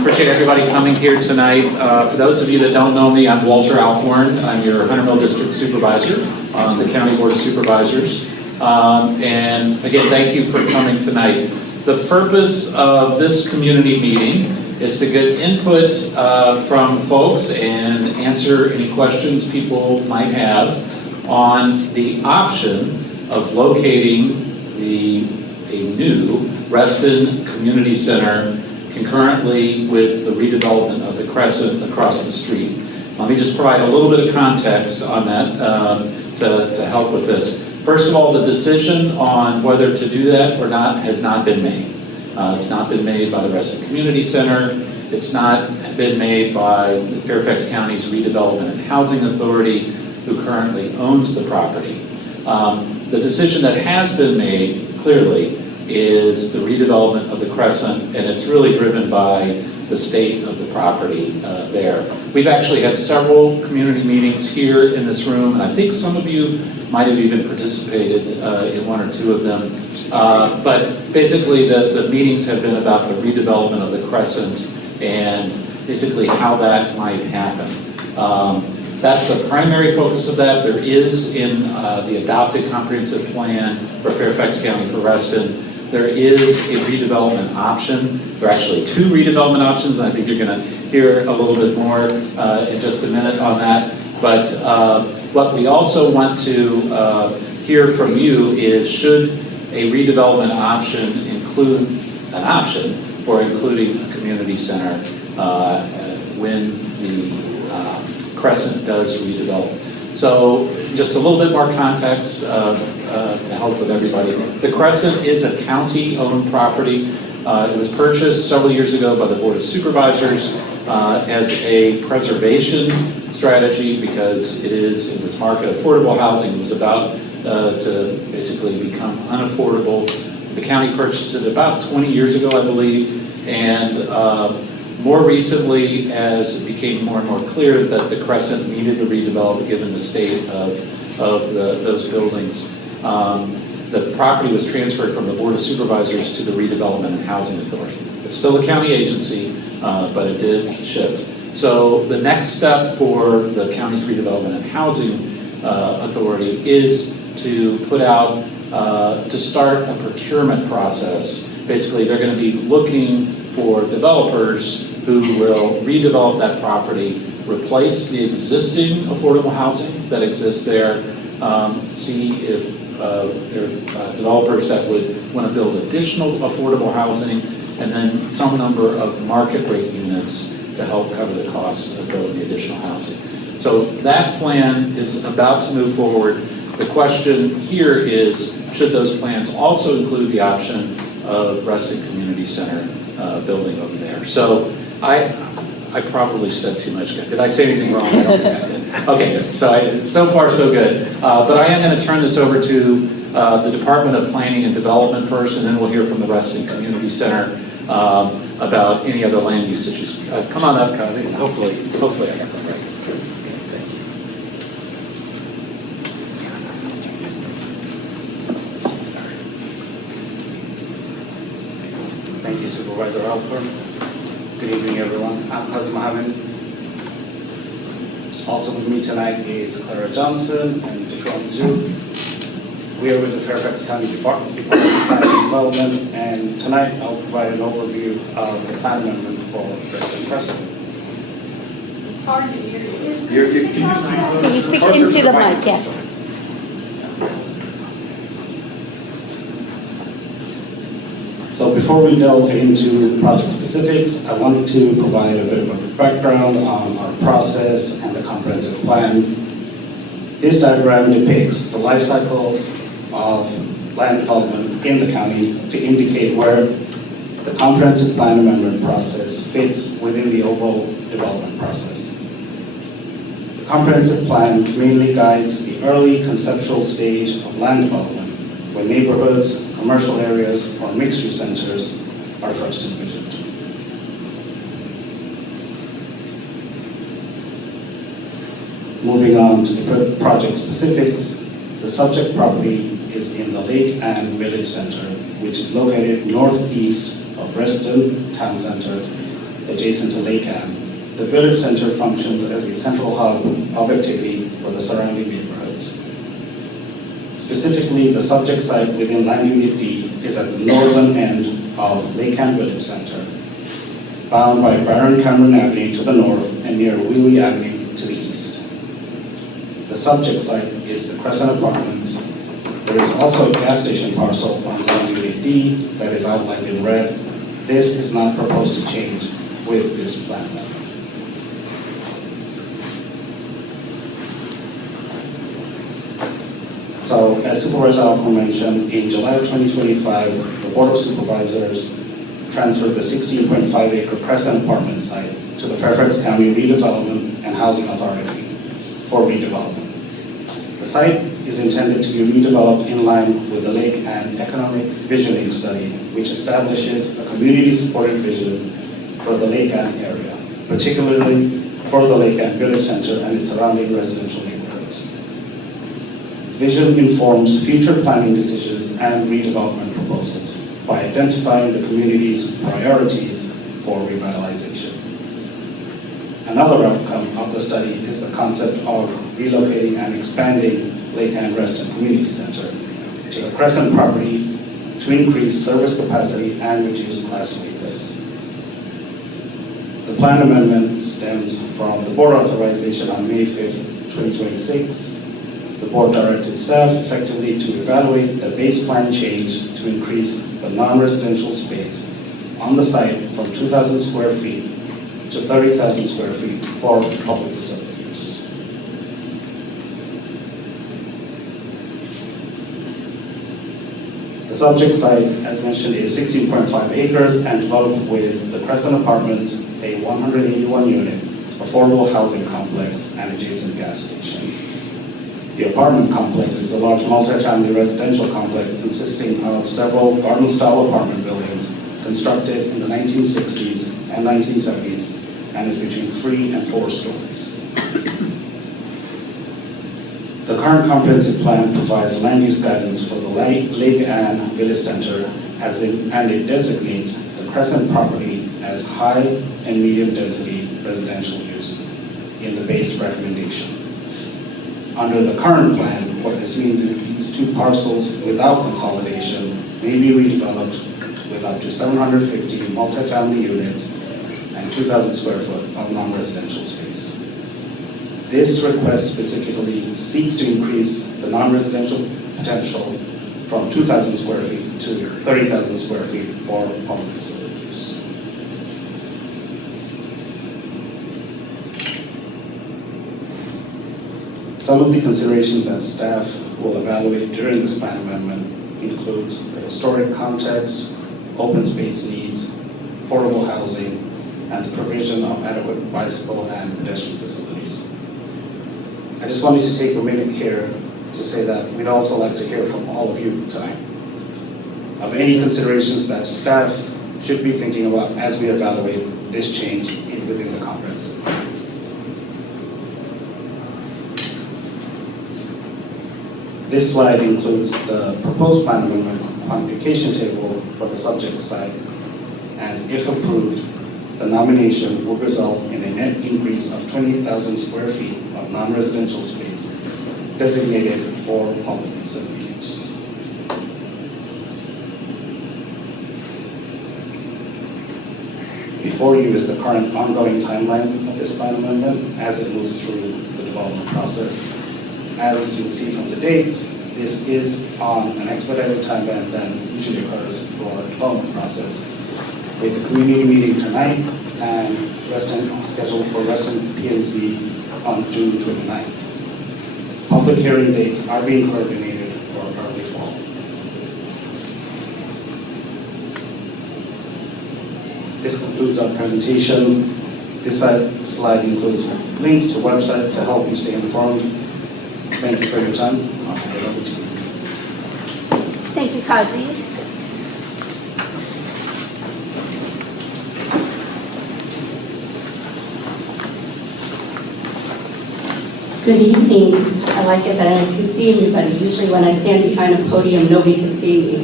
Appreciate everybody coming here tonight. For those of you that don't know me, I'm Walter Alcorn. I'm your Hunter Mill District Supervisor on the County Board of Supervisors. And again, thank you for coming tonight. The purpose of this community meeting is to get input from folks and answer any questions people might have on the option of locating a new Reston Community Center concurrently with the redevelopment of the Crescent across the street. Let me just provide a little bit of context on that to help with this. First of all, the decision on whether to do that or not has not been made. It's not been made by the Reston Community Center. It's not been made by Fairfax County's Redevelopment and Housing Authority, who currently owns the property. The decision that has been made, clearly, is the redevelopment of the Crescent, and it's really driven by the state of the property there. We've actually had several community meetings here in this room, and I think some of you might have even participated in one or two of them. But basically, the meetings have been about the redevelopment of the Crescent and basically how that might happen. That's the primary focus of that. There is in the adopted comprehensive plan for Fairfax County for Reston, there is a redevelopment option. There are actually two redevelopment options, and I think you're going to hear a little bit more in just a minute on that. But what we also want to hear from you is, should a redevelopment option include an option for including a community center when the Crescent does redevelop. So just a little bit more context to help with everybody. The Crescent is a county-owned property. It was purchased several years ago by the Board of Supervisors as a preservation strategy because it was market affordable housing. It was about to basically become unaffordable. The county purchased it about 20 years ago, I believe, and more recently, as it became more and more clear that the Crescent needed to redevelop given the state of those buildings, the property was transferred from the Board of Supervisors to the Redevelopment and Housing Authority. It's still a county agency, but it did shift. So the next step for the county's Redevelopment and Housing Authority is to put out, to start a procurement process. Basically, they're going to be looking for developers who will redevelop that property, replace the existing affordable housing that exists there, see if there are developers that would want to build additional affordable housing, and then some number of market rate units to help cover the cost of building the additional housing. So that plan is about to move forward. The question here is, should those plans also include the option of Reston Community Center building over there? So I probably said too much. Did I say anything wrong? I don't think I did. Okay, good. So far so good. But I am going to turn this over to the Department of Planning and Development first, and then we'll hear from the Reston Community Center about any other land use issues. Come on up, Kazi. Hopefully I got that right. Thank you, Supervisor Alcorn. Good evening, everyone. I'm Hazi Mohammed. Also with me tonight is Clara Johnson and Deshaun Zhu. We are with the Fairfax County Department of Planning and Development, and tonight I'll provide an overview of the plan amendment for Reston Crescent. It's hard to hear you. Can you speak into the mic? Yeah. So before we delve into project specifics, I wanted to provide a bit of a background on our process and the comprehensive plan. This diagram depicts the life cycle of land development in the county to indicate where the comprehensive plan amendment process fits within the overall development process. The comprehensive plan mainly guides the early conceptual stage of land development, when neighborhoods, commercial areas, or mixed-use centers are first envisioned. Moving on to the project specifics, the subject property is in the Lake and Village Center, which is located northeast of Reston Town Center adjacent to Lake Anne. The village center functions as a central hub of activity for the surrounding neighborhoods. Specifically, the subject site within Land Unit D is at the northern end of Lake Anne Village Center, bound by Baron Cameron Avenue to the north and near Wheelie Avenue to the east. The subject site is the Crescent Apartments. There is also a gas station parcel on Land Unit D that is outlined in red. This is not proposed to change with this plan amendment. So, as Supervisor Alcorn mentioned, in July of 2025, the Board of Supervisors transferred the 16.5-acre Crescent Apartments site to the Fairfax County Redevelopment and Housing Authority for redevelopment. The site is intended to be redeveloped in line with the Lake Anne Economic Visioning Study, which establishes a community-supported vision for the Lake Anne area, particularly for the Lake Anne Village Center and its surrounding residential neighborhoods. Vision informs future planning decisions and redevelopment proposals by identifying the community's priorities for revitalization. Another outcome of the study is the concept of relocating and expanding Lake Anne Reston Community Center to the Crescent property to increase service capacity and reduce class waitlists. The plan amendment stems from the board authorization on May 5th, 2026. The board directed staff effectively to evaluate the base plan change to increase the non-residential space on the site from 2,000 square feet to 30,000 square feet for public facility use. The subject site, as mentioned, is 16.5 acres and developed with the Crescent Apartments, a 181-unit affordable housing complex and adjacent gas station. The apartment complex is a large multi-family residential complex consisting of several garden-style apartment buildings constructed in the 1960s and 1970s and is between 3 and 4 stories. The current comprehensive plan provides land use guidance for the Lake Anne Village Center and it designates the Crescent property as high and medium density residential use in the base recommendation. Under the current plan, what this means is these two parcels without consolidation may be redeveloped with up to 750 multifamily units and 2,000 square foot of non-residential space. This request specifically seeks to increase the non-residential potential from 2,000 square feet to 30,000 square feet for public facility use. Some of the considerations that staff will evaluate during this plan amendment includes the historic context, open space needs, affordable housing, and the provision of adequate bicycle and pedestrian facilities. I just wanted to take a minute here to say that we'd also like to hear from all of you tonight of any considerations that staff should be thinking about as we evaluate this change within the comprehensive plan. This slide includes the proposed plan amendment quantification table for the subject site, and if approved, the nomination will result in a net increase of 20,000 square feet of non-residential space designated for public facility use. Before you is the current ongoing timeline of this plan amendment as it moves through the development process. As you'll see from the dates, this is on an expedited timeline than usually occurs for the development process, with the community meeting tonight and scheduled for Reston PNC on June 29th. Public hearing dates are being coordinated for early fall. This concludes our presentation. This slide includes links to websites to help you stay informed. Thank you for your time. I'll hand it over to you. Thank you, Kazi. Good evening. I like it that I can see everybody. Usually when I stand behind a podium, nobody can see me.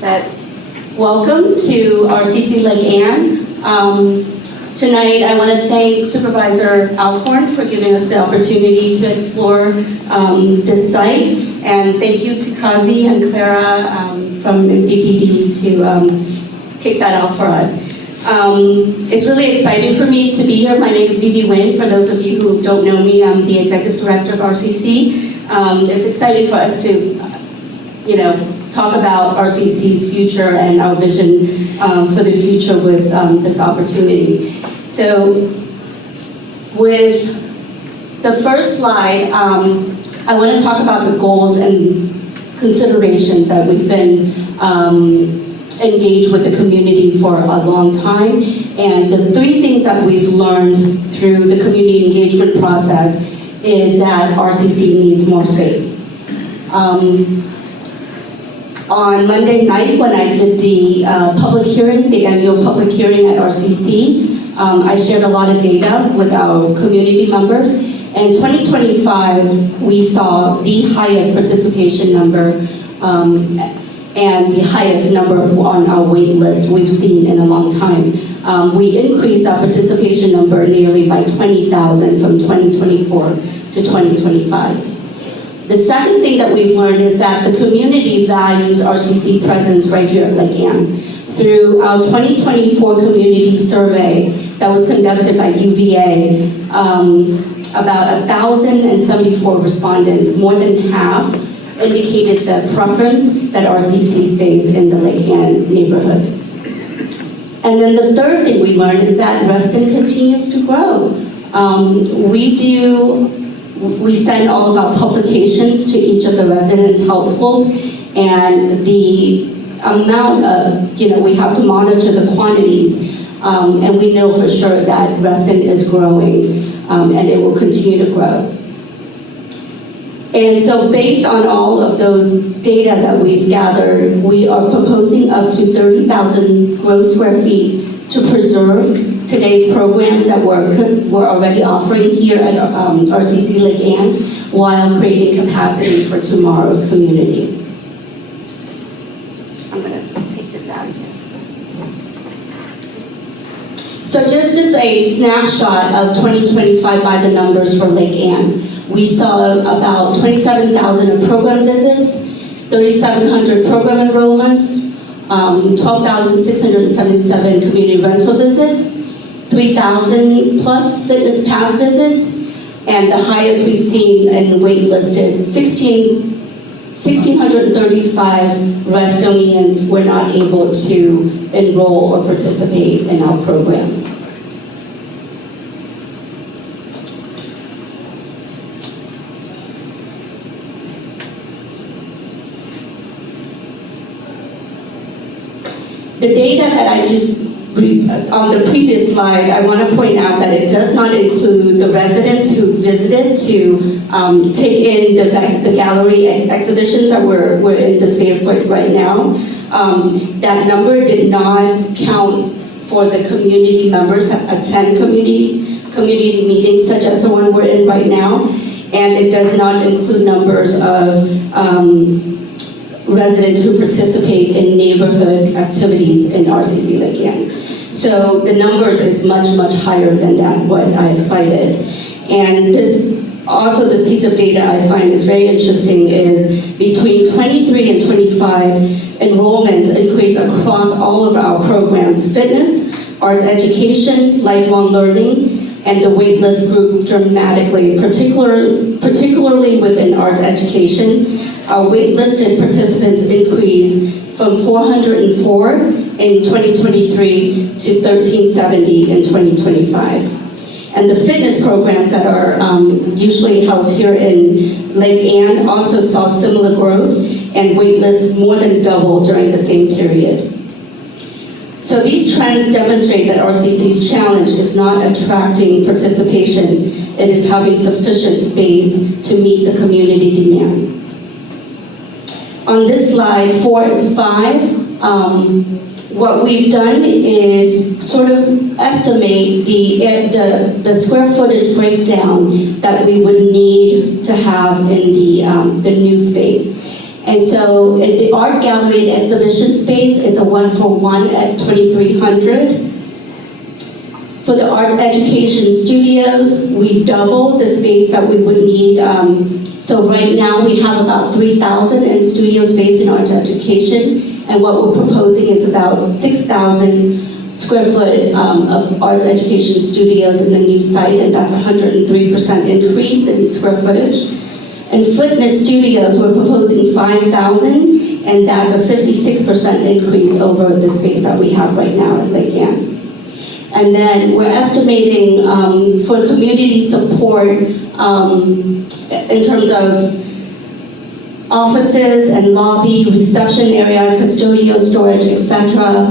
But Welcome to RCC Lake Ann. Tonight, I want to thank Supervisor Alcorn for giving us the opportunity to explore this site. And thank you to Kazi and Clara from DPD to kick that off for us. It's really exciting for me to be here. My name is Vivi Nguyen. For those of you who don't know me, I'm the Executive Director of RCC. It's exciting for us to, talk about RCC's future and our vision for the future with this opportunity. So with the first slide, I want to talk about the goals and considerations that we've been engaged with the community for a long time. And the three things that we've learned through the community engagement process is that RCC needs more space. On Monday night, when I did the public hearing, the annual public hearing at RCC, I shared a lot of data with our community members. In 2025, we saw the highest participation number and the highest number on our wait list we've seen in a long time. We increased our participation number nearly by 20,000 from 2024 to 2025. The second thing that we've learned is that the community values RCC presence right here at Lake Ann. Through our 2024 community survey that was conducted by UVA, about 1,074 respondents, more than half, indicated the preference that RCC stays in the Lake Ann neighborhood. And then the third thing we learned is that Reston continues to grow. We send all of our publications to each of the residents' households, and the amount of, we have to monitor the quantities, and we know for sure that Reston is growing, and it will continue to grow. And so based on all of those data that we've gathered, we are proposing up to 30,000 gross square feet to preserve today's programs that we're already offering here at RCC Lake Ann, while creating capacity for tomorrow's community. I'm going to take this out of here. So just as a snapshot of 2025 by the numbers for Lake Ann, we saw about 27,000 of program visits, 3,700 program enrollments, 12,677 community rental visits, 3,000 plus fitness pass visits, and the highest we've seen in waitlisted, 1,635 Restonians were not able to enroll or participate in our programs. The data that I just, on the previous slide, I want to point out that it does not include the residents who visited to take in the gallery exhibitions that we're in this Fairfax right now. That number did not count for the community members that attend community meetings such as the one we're in right now, and it does not include numbers of residents who participate in neighborhood activities in RCC Lake Ann. So the numbers is much, much higher than that, what I've cited. And this piece of data I find is very interesting is between 23 and 25, enrollments increase across all of our programs: fitness, arts education, lifelong learning, and the waitlist grew dramatically, particularly within arts education. Our waitlisted participants increased from 404 in 2023 to 1370 in 2025. And the fitness programs that are usually housed here in Lake Ann also saw similar growth, and waitlists more than doubled during the same period. So these trends demonstrate that RCC's challenge is not attracting participation, it is having sufficient space to meet the community demand. On this slide, 4 and 5, what we've done is sort of estimate the square footage breakdown that we would need to have in the new space. And so the art gallery and exhibition space is a 1-for-1 at 2,300. For the arts education studios, we doubled the space that we would need. So right now we have about 3,000 in studio space in arts education, and what we're proposing is about 6,000 square foot of arts education studios in the new site, and that's 103% increase in square footage. And fitness studios, we're proposing 5,000, and that's a 56% increase over the space that we have right now at Lake Ann. And then we're estimating for community support in terms of offices and lobby, reception area, custodial storage, etc.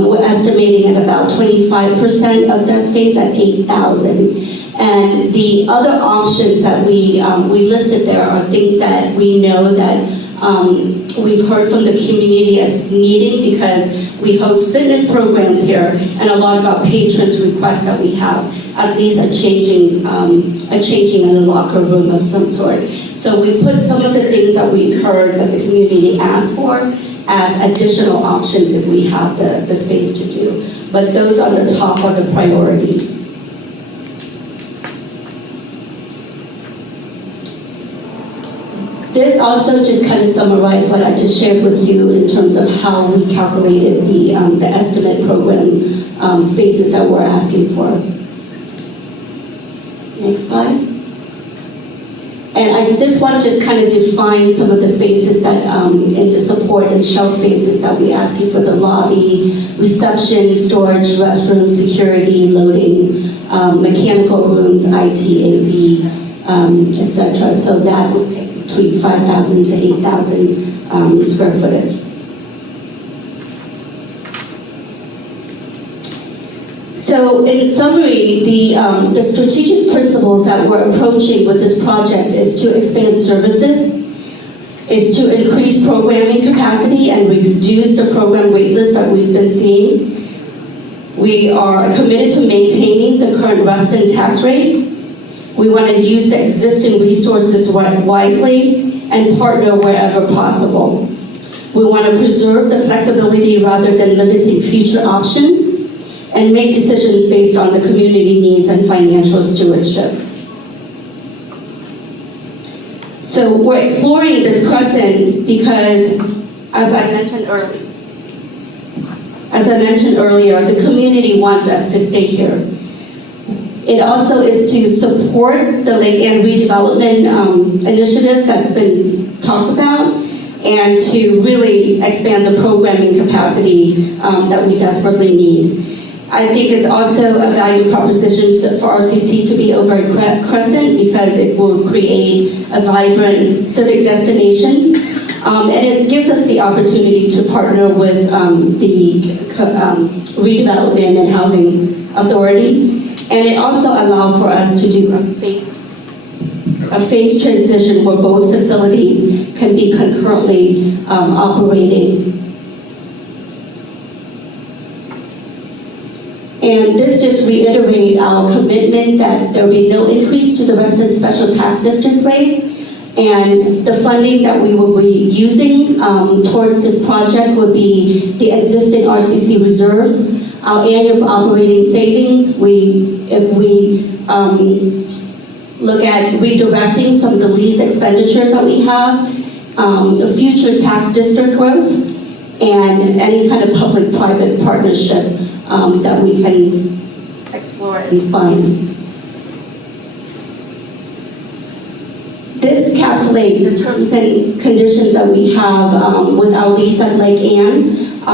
We're estimating at about 25% of that space at 8,000. And the other options that we listed there are things that we know that we've heard from the community as needing, because we host fitness programs here, and a lot of our patrons request that we have at least a changing in a locker room of some sort. So we put some of the things that we've heard that the community asked for as additional options if we have the space to do. But those are the top of the priorities. This also just kind of summarized what I just shared with you in terms of how we calculated the estimate program spaces that we're asking for. Next slide. And this one just kind of defines some of the spaces that in the support and shelf spaces that we're asking for: the lobby, reception, storage, restrooms, security, loading, mechanical rooms, IT, AV, etc. So that would take between 5,000 to 8,000 square footage. So in summary, the strategic principles that we're approaching with this project is to expand services, is to increase programming capacity and reduce the program wait list that we've been seeing. We are committed to maintaining the current Reston tax rate. We want to use the existing resources wisely and partner wherever possible. We want to preserve the flexibility rather than limiting future options, and make decisions based on the community needs and financial stewardship. So we're exploring this Crescent because, as I mentioned earlier, the community wants us to stay here. It also is to support the Lake Ann redevelopment initiative that's been talked about, and to really expand the programming capacity that we desperately need. I think it's also a value proposition for RCC to be over at Crescent, because it will create a vibrant civic destination. And it gives us the opportunity to partner with the redevelopment and housing authority. And it also allows for us to do a phased transition where both facilities can be concurrently operating. And this just reiterates our commitment that there will be no increase to the Reston Special Tax District rate, and the funding that we will be using towards this project would be the existing RCC reserves, our annual operating savings. If we look at redirecting some of the lease expenditures that we have, the future tax district growth, and any kind of public-private partnership that we can explore and fund. This encapsulates the terms and conditions that we have with our lease at Lake Ann.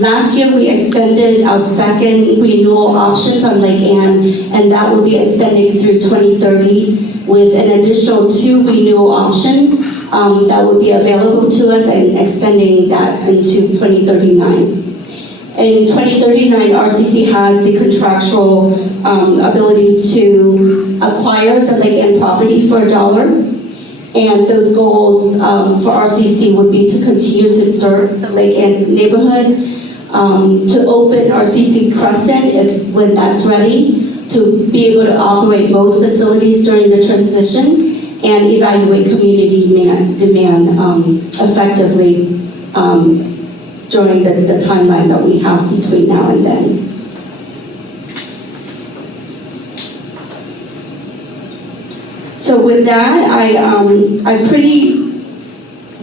Last year we extended our second renewal options on Lake Ann, and that will be extending through 2030 with an additional 2 renewal options that will be available to us, and extending that into 2039. In 2039, RCC has the contractual ability to acquire the Lake Ann property for $1. And those goals for RCC would be to continue to serve the Lake Ann neighborhood, to open RCC Crescent when that's ready, to be able to operate both facilities during the transition, and evaluate community demand effectively during the timeline that we have between now and then. So with that, I pretty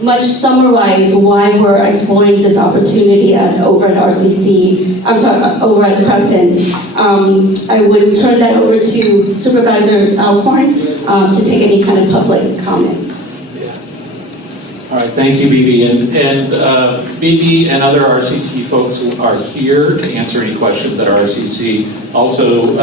much summarize why we're exploring this opportunity over at RCC, I'm sorry, over at Crescent. I would turn that over to Supervisor Alcorn to take any kind of public comments. All right, thank you, BB. And BB and other RCC folks who are here to answer any questions at RCC. Also,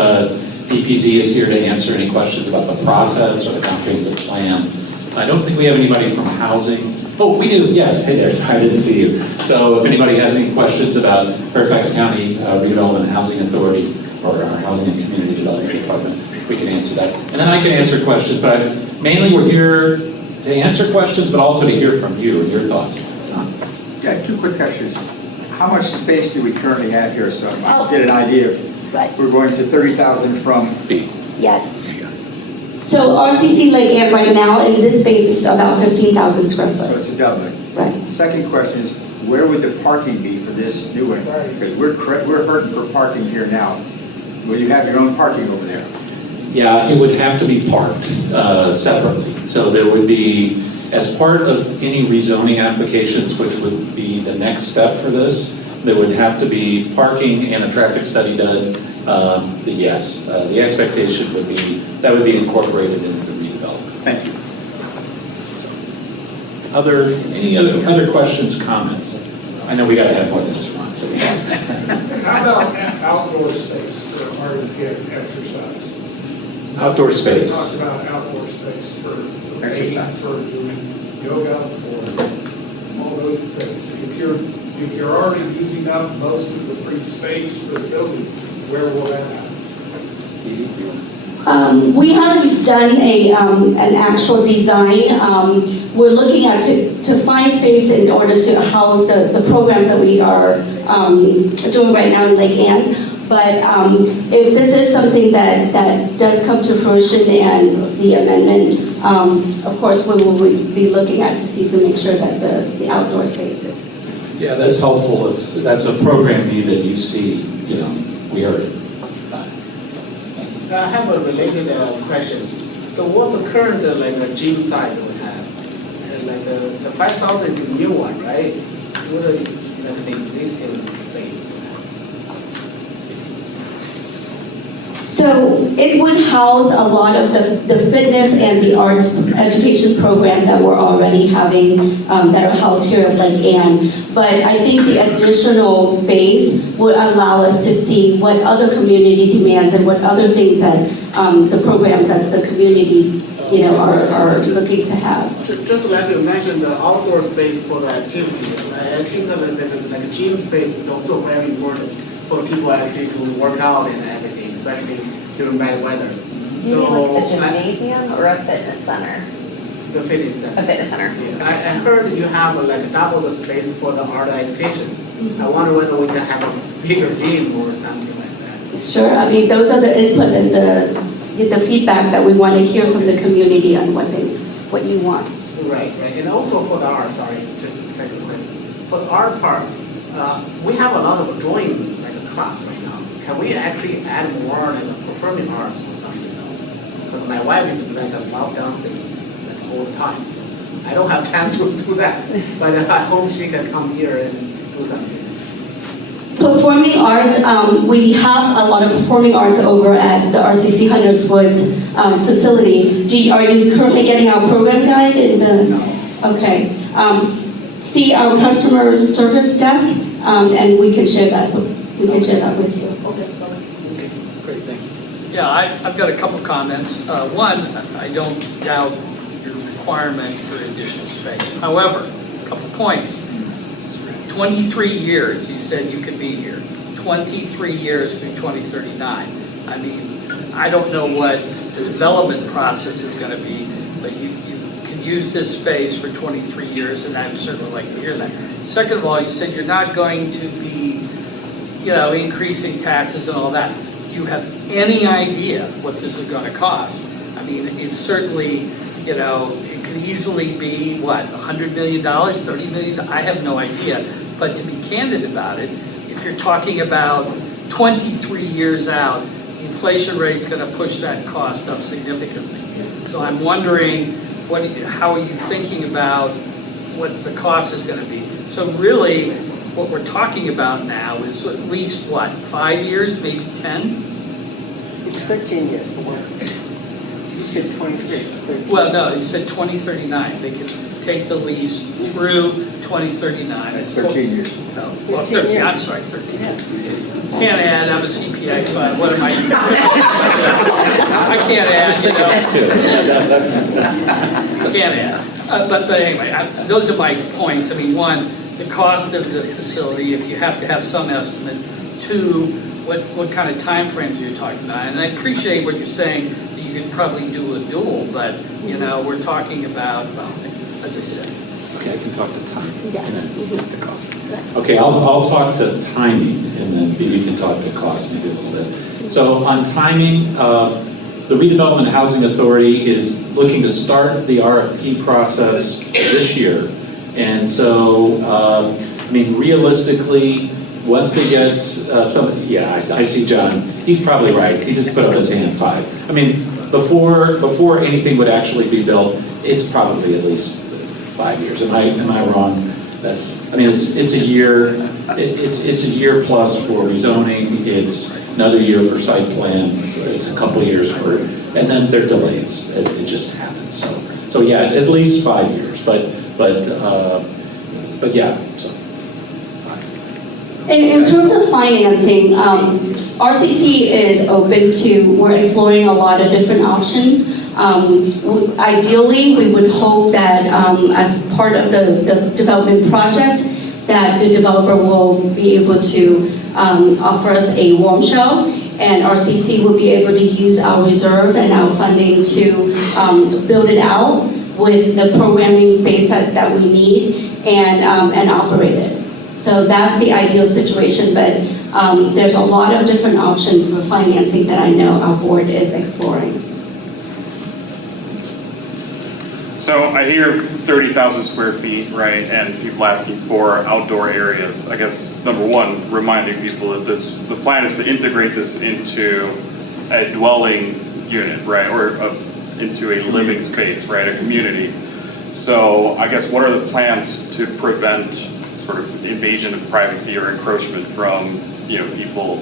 DPZ is here to answer any questions about the process or the comprehensive plan. I don't think we have anybody from housing. Oh, we do, yes, hey there, sorry, I didn't see you. So if anybody has any questions about Fairfax County Redevelopment and Housing Authority or our Housing and Community Development Department, we can answer that. And then I can answer questions, but mainly we're here to answer questions, but also to hear from you and your thoughts. Yeah, 2 quick questions. How much space do we currently have here, so I get an idea of, Right. we're going to 30,000 from, B. Yes. So RCC Lake Ann right now in this space is about 15,000 square so foot. it's a doubling. Right. Second question is, where would the parking be for this new one? Because we're hurting for parking here now. Will you have your own parking over there? Yeah, it would have to be parked separately. So there would be, as part of any rezoning applications, which would be the next step for this, there would have to be parking and a traffic study done. Yes, the expectation would be, that would be incorporated into the redevelopment. Thank you. So, any other questions, comments? I know we gotta have more than just one, so. How about outdoor space for hard to get exercise? Outdoor space. Talk about outdoor space for Exercise. for doing yoga, for all those things. If you're already using up most of the free space for the building, where will that happen? We haven't done an actual design. We're looking at to find space in order to house the programs that we are doing right now in Lake Ann. But if this is something that does come to fruition and the amendment, of course, we will be looking at to see if we make sure that the outdoor space is. Yeah, that's helpful if that's a program need that you see, we are. I have a related questions. So what's the current gym size we have? And the 5,000 is a new one, right? What are the existing space? So it would house a lot of the fitness and the arts education program that we're already having that are housed here at Lake Ann. But I think the additional space would allow us to see what other community demands and what other things that the programs that the community are looking to have. Just like you mentioned, the outdoor space for the activity. I think that the gym space is also very important for people actually to work out and everything, especially during bad weather. You mean like a gymnasium or a fitness center? The fitness center. A fitness center. Yeah. I heard you have double the space for the art education. Mm-hmm. I wonder whether we can have a bigger gym or something like that. Sure, I mean, those are the input and the feedback that we want to hear from the community on what you want. Right. And also for the art, sorry, just a second question. For the art part, we have a lot of drawing class right now. Can we actually add more performing arts or something else? Because my wife is love dancing all the time. So I don't have time to do that. But I hope she can come here and do something. Performing arts, we have a lot of performing arts over at the RCC Hunters Woods facility. Are you currently getting our program guide? Okay. See our customer service desk, and we can share that with you. Okay, great, thank you. Yeah, I've got a couple comments. One, I don't doubt your requirement for additional space. However, a couple points. 23 years, you said you could be here. 23 years through 2039. I mean, I don't know what the development process is going to be, but you can use this space for 23 years, and I'd certainly like to hear that. Second of all, you said you're not going to be increasing taxes and all that. Do you have any idea what this is going to cost? I mean, it's certainly you know, it could easily be, what, $100 million, $30 million? I have no idea. But to be candid about it, if you're talking about 23 years out, the inflation rate's going to push that cost up significantly. So I'm wondering, how are you thinking about what the cost is going to be? So really, what we're talking about now is at least, what, 5 years, maybe 10? It's 13 years for work. You said 23, it's 13. Well, no, he said 2039. They can take the lease through 2039. That's 13 years. No, well, 13 13, I'm years. sorry, 13. Yes. Can't add, I'm a CPA, so what am I? I can't add, you know. Can't add. But anyway, those are my points. I mean, one, the cost of the facility, if you have to have some estimate. Two, what kind of timeframes you're talking about. And I appreciate what you're saying, that you could probably do a dual, but, you know, we're talking about, well, as I said. Okay, I can talk to timing Yeah. and then the cost. Okay, I'll talk to timing and then maybe you can talk to cost maybe a little bit. So on timing, the Redevelopment Housing Authority is looking to start the RFP process this year. And so, I mean, realistically, once they get I see John, he's probably right. He just put up his hand 5. I mean, before anything would actually be built, it's probably at least 5 years. Am I wrong? It's a year. It's a year plus for rezoning. It's another year for site plan. It's a couple years for, and then there are delays. It just happens. So yeah, at least 5 years. But yeah. So. In terms of financing, RCC is open to, we're exploring a lot of different options. Ideally, we would hope that as part of the development project, that the developer will be able to offer us a warm shell, and RCC will be able to use our reserve and our funding to build it out with the programming space that we need and operate it. So that's the ideal situation, but there's a lot of different options for financing that I know our board is exploring. So I hear 30,000 square feet, right, and people asking for outdoor areas. I guess, number one, reminding people that the plan is to integrate this into a dwelling unit, right, or into a living space, right, a community. So I guess what are the plans to prevent sort of invasion of privacy or encroachment from, you know, people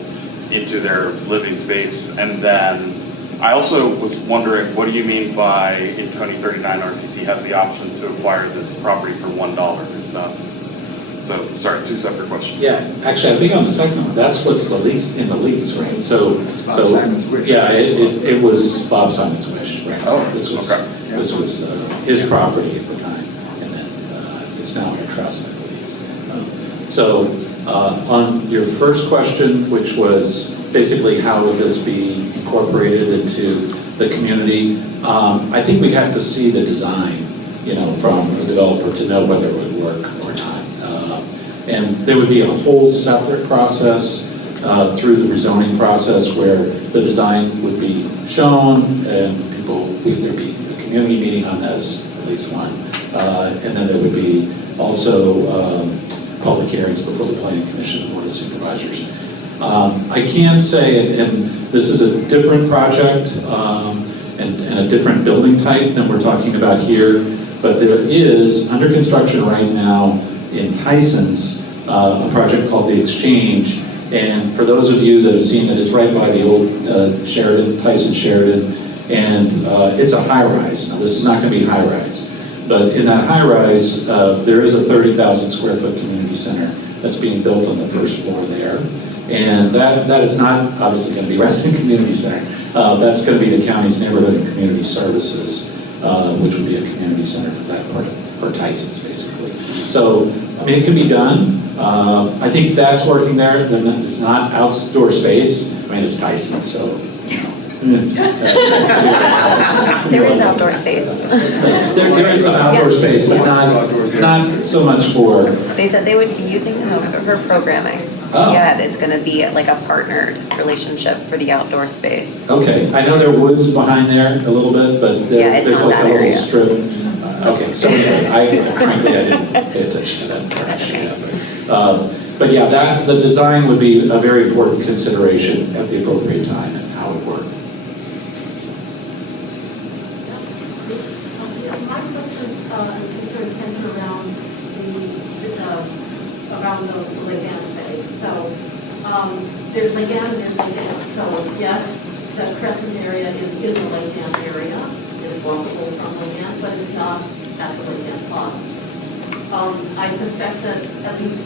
into their living space? And then I also was wondering, what do you mean by in 2039 RCC has the option to acquire this property for $1? Is that, so sorry, 2 separate questions. Yeah, actually, I think on the second one, that's what's the lease, in the lease, right? So, Bob Simon's wish. Yeah, it was Bob Simon's wish, right? Oh, This was, okay. this was his property at the time, and then it's now in a trust, I believe. So, on your first question, which was basically how would this be incorporated into the community, I think we'd have to see the design, you know, from a developer to know whether it would work or not. And there would be a whole separate process through the rezoning process where the design would be shown and there'd be a community meeting on this, at least one. And then there would be also public hearings before the Planning Commission and Board of Supervisors. I can say, and this is a different project and a different building type than we're talking about here, but there is under construction right now in Tyson's a project called The Exchange. And for those of you that have seen it, it's right by the old Tyson Sheridan, and it's a high-rise. Now, this is not going to be high-rise, but in that high-rise, there is a 30,000 square foot community center that's being built on the first floor there. And that is not obviously going to be Reston Community Center. That's going to be the county's Neighborhood and Community Services, which would be a community center for that part, for Tyson's basically. So, I mean, it can be done. I think that's working there. Then it's not outdoor space. I mean, it's Tyson, so, you know. There is outdoor space. There is some outdoor space, but not so much for. They said they would be using her programming. Oh. Yeah, it's gonna be like a partnered relationship for the outdoor space. Okay, I know there are woods behind there a little bit, but Yeah, it's there's on like a that little area. strip. Okay, so yeah, frankly, I didn't pay attention to that part. But yeah, the design would be a very important consideration at the appropriate time and how it worked. My question is concerned center around the Lake Ann space. So there's Lake Ann and there's Lake Ann. So yes, the Crescent area is in the Lake Ann area. It is walkable from Lake Ann, but it's not at the Lake Ann Plaza. I suspect that at least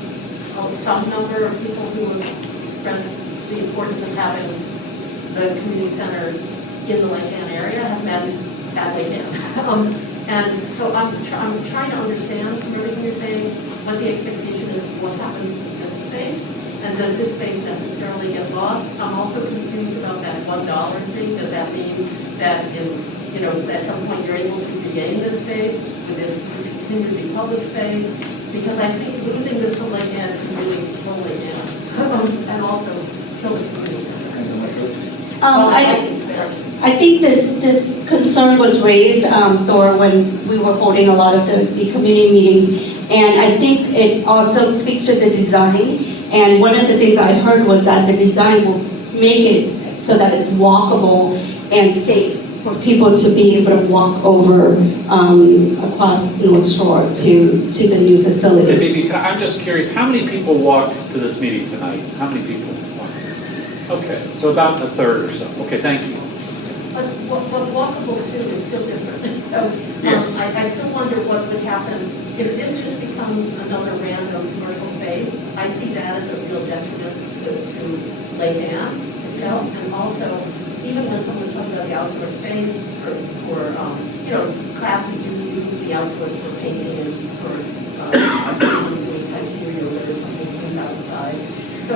some number of people who have expressed the importance of having the community center in the Lake Ann area have met at Lake Ann. And so I'm trying to understand from everything you're saying what the expectation is, what happens in this space, and does this space necessarily get lost? I'm also confused about that $1 thing. Does that mean that at some point you're able to regain this space? Would this continue to be public space? Because I think losing this to Lake Ann can really slow it down and also kill the community. I think this concern was raised, Thor, when we were holding a lot of the community meetings. And I think it also speaks to the design. And one of the things I heard was that the design will make it so that it's walkable and safe for people to be able to walk over across North Shore to the new facility. Hey, Bibi, I'm just curious, how many people walked to this meeting tonight? How many people walked? Okay, so about a third or so. Okay, thank you. But what walkable to is still different. So Yes. I still wonder what would happen if this just becomes another random commercial space. I see that as a real detriment to Lake Ann itself, and also even when someone's talking about the outdoor space for classes, you use the outdoors for painting and for doing criteria or whatever, something comes outside. So,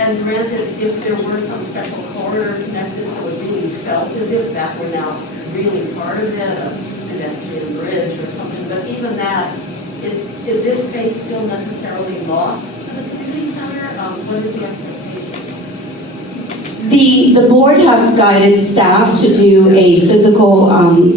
and granted, if there were some special corridor connected, so it really felt as if that were now really part of it, a pedestrian bridge or something, but even that, is this space still necessarily lost to the community center? What is the expectation? The board have guided staff to do a physical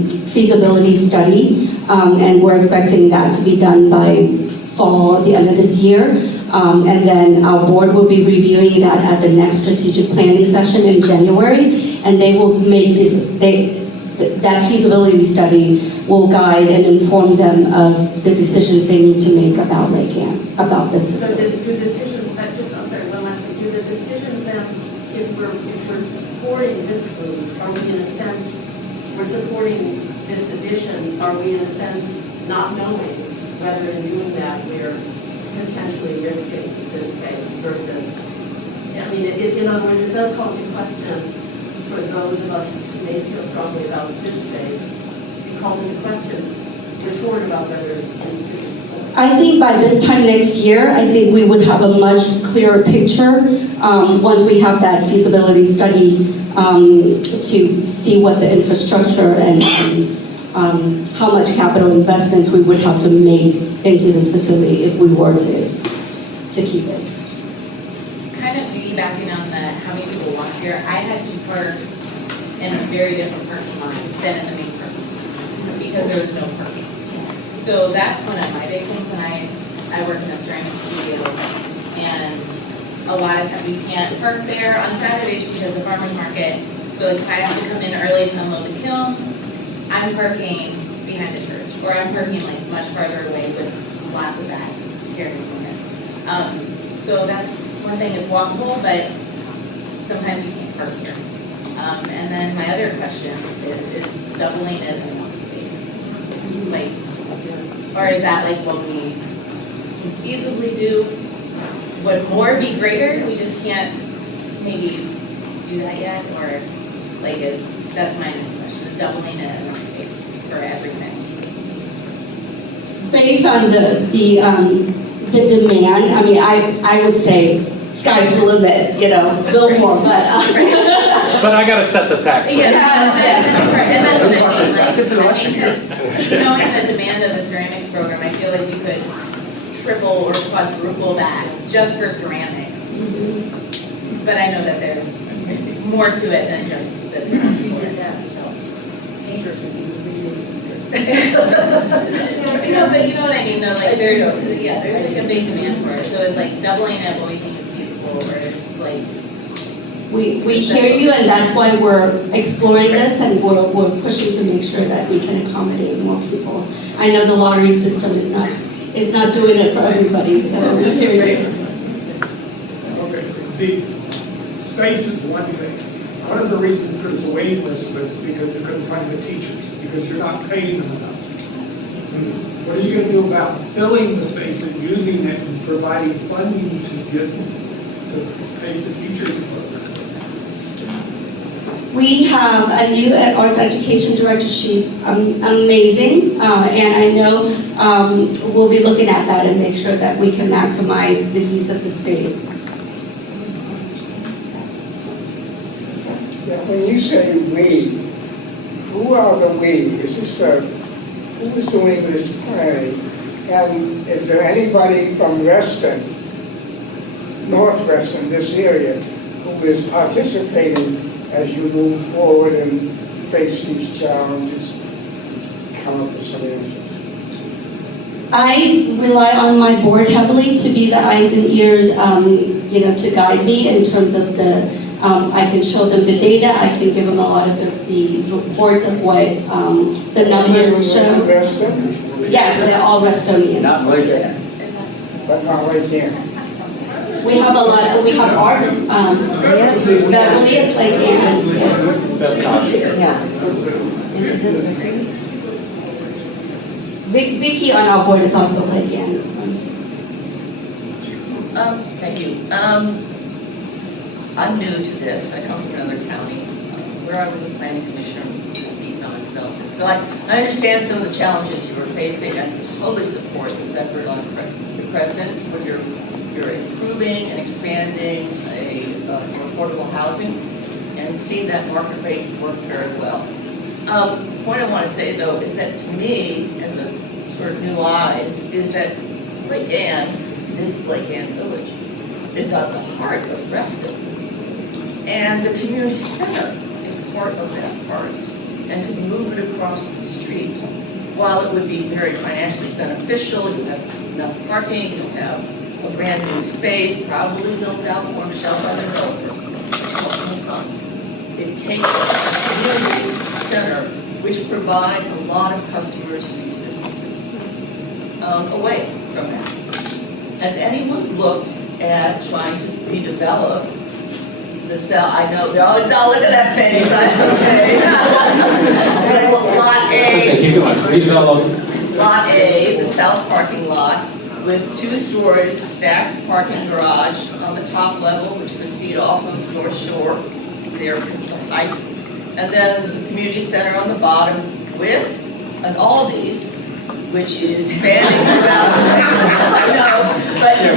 feasibility study, and we're expecting that to be done by fall, the end of this year. And then our board will be reviewing that at the next strategic planning session in January, and they will make that feasibility study will guide and inform them of the decisions they need to make about Lake Ann, about this So facility. do decisions, I'm sorry, one last thing, do the decisions then, if we're supporting this move, are we in a sense, we're supporting this addition, are we in a sense not knowing whether in doing that we're potentially risking this space versus, I mean, in other words, it does call into question for those of us who may feel strongly about this space, it calls into question report about whether this is. I think by this time next year, I think we would have a much clearer picture once we have that feasibility study to see what the infrastructure and how much capital investments we would have to make into this facility if we were to keep it. Kind of piggybacking on the how many people walk here, I had to park in a very different parking lot than in the main parking lot because there was no parking. So that's one of my big things, and I work in a ceramic studio, and a lot of times we can't park there on Saturdays because of farmer's market. So if I have to come in early to unload the kiln, I'm parking behind the church, or I'm parking like much farther away with lots of bags carrying them. So that's one thing, it's walkable, but sometimes you can't park here. And then my other question is doubling it in one space. Like, or is that like what we can feasibly do? Would more be greater? We just can't maybe do that yet? Or like that's my next question, is doubling it in one space for everything? Based on the demand, I mean, I would say sky's the limit, build more, but. But I gotta set the tax rate. Yeah, that's right. And that's what I mean. Because knowing the demand of the ceramics program, I feel like you could triple or quadruple that just for ceramics. But I know that there's more to it than just the. You did that, so dangerous would be really. But you know what I mean, though, like, there's like a big demand for it, so it's like doubling it what we think is feasible, or it's like. We hear you, and that's why we're exploring this, and we're pushing to make sure that we can accommodate more people. I know the lottery system is not doing it for everybody, so we hear you. Okay, the space is one thing. One of the reasons there's a waiting list was because they couldn't find the teachers, because you're not paying them enough. What are you going to do about filling the space and using it and providing funding to pay the teachers? We have a new arts education director. She's amazing, and I know we'll be looking at that and make sure that we can maximize the use of the space. Yeah, when you say we, who are the we? Is this who's doing this play? And is there anybody from Reston, North Reston, this area, who is participating as you move forward and face these challenges, come up with some answers? I rely on my board heavily to be the eyes and ears, to guide me in terms of the. I can show them the data. I can give them a lot of the reports of what the numbers show. Reston? Yes, they're all Restonians. Not like that. But not like here. We have a lot. We have arts. Beverly is like Vicky on our board is also like Ann. Thank you. I'm new to this. I come from another county where I was a planning commissioner with economic development. So I understand some of the challenges you were facing. I totally support this effort on the Crescent, where you're improving and expanding affordable housing and seeing that market rate work very well. The point I want to say, though, is that to me, as a sort of new eyes, is that Lake Ann, this Lake Ann village, is at the heart of Reston. And the community center is part of that heart. And to move it across the street, while it would be very financially beneficial, you have enough parking, you have a brand new space, probably built out warm shell by the developer, multiple funds. It takes a community center, which provides a lot of customers to these businesses, away from that. Has anyone looked at trying to redevelop the cell? I know, oh, look at that face, Lot A. Okay, keep going. Redevelop. Lot A, the south parking lot, with 2 stories of stacked parking garage on the top level, which could feed off of North Shore, there is the height. And then the community center on the bottom with an Aldi's, which is spanning throughout. I know, but you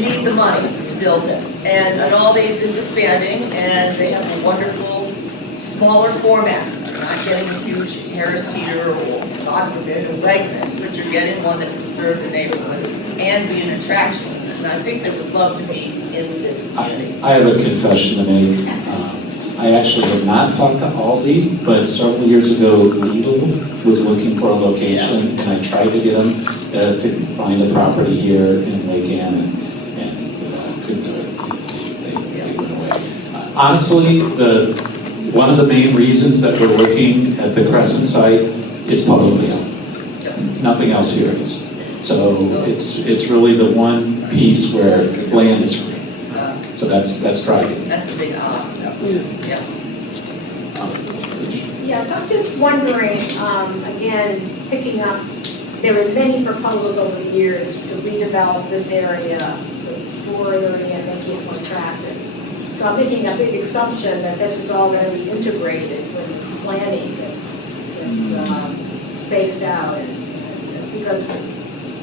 need the money to build this. And Aldi's is expanding, and they have a wonderful, smaller format. You're not getting a huge Harris Teeter or, God forbid, a Wegmans, but you're getting one that can serve the neighborhood and be an attraction. And I think they would love to be in this community. I have a confession to make. I actually have not talked to Aldi, but several years ago, Lidl was looking for a location, and I tried to get them to find a property here in Lake Ann, and couldn't do it. They went away. Honestly, one of the main reasons that we're looking at the Crescent site, it's publicly owned. Nothing else here is. So it's really the one piece where land is free. So that's driving. That's a big yeah. Yes, I'm just wondering, again, picking up, there were many proposals over the years to redevelop this area, the store area, making it more attractive. So I'm making a big assumption that this is all going to be integrated when it's planning, it's spaced out, and because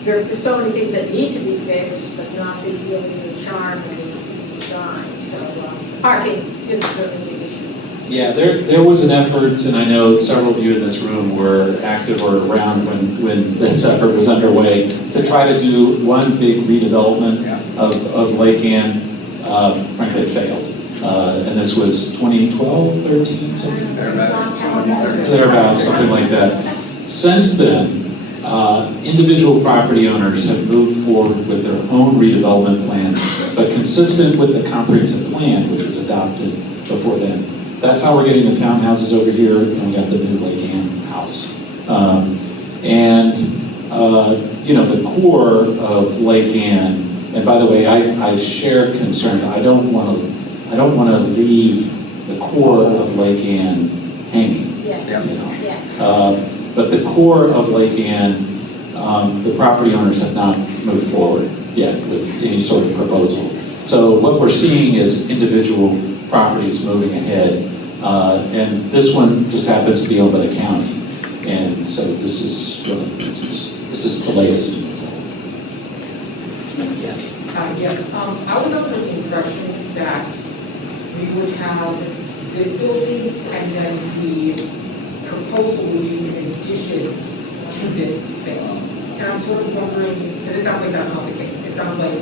there are so many things that need to be fixed, but not to be able to charm and design. So parking is certainly a big issue. Yeah, there was an effort, and I know several of you in this room were active or around when this effort was underway, to try to do one big redevelopment of Lake Ann. Frankly, it failed. And this was 2012, 13, something? Thereabouts, something like that. Since then, individual property owners have moved forward with their own redevelopment plans, but consistent with the comprehensive plan, which was adopted before then. That's how we're getting the townhouses over here, and we got the new Lake Ann house. The core of Lake Ann, and by the way, I share concern. I don't want to leave the core of Lake Ann hanging. But the core of Lake Ann, the property owners have not moved forward yet with any sort of proposal. So what we're seeing is individual properties moving ahead, and this one just happens to be owned by the county, and so this is really this is the latest. Yes. Yes. I was under the impression that we would have this building and then the proposal would be in addition to this space. And I'm sort of wondering, because it sounds like that's not the case. It sounds like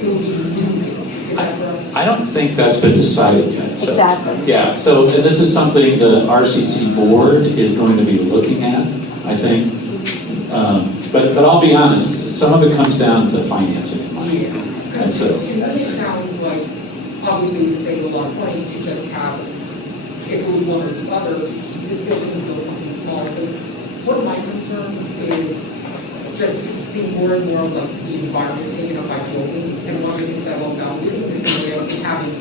it will be new. Is that correct? I don't think that's been decided yet. So, Exactly. Yeah, so this is something the RCC board is going to be looking at, I think. But I'll be honest, some of it comes down to financing and money. Yeah. And so, To me, it sounds like, obviously, we save a lot of money to just have, if it was one or the other, this building is still something small. Because one of my concerns is just seeing more and more of like the environment taken up by buildings. And one of the things I love about living in this area is having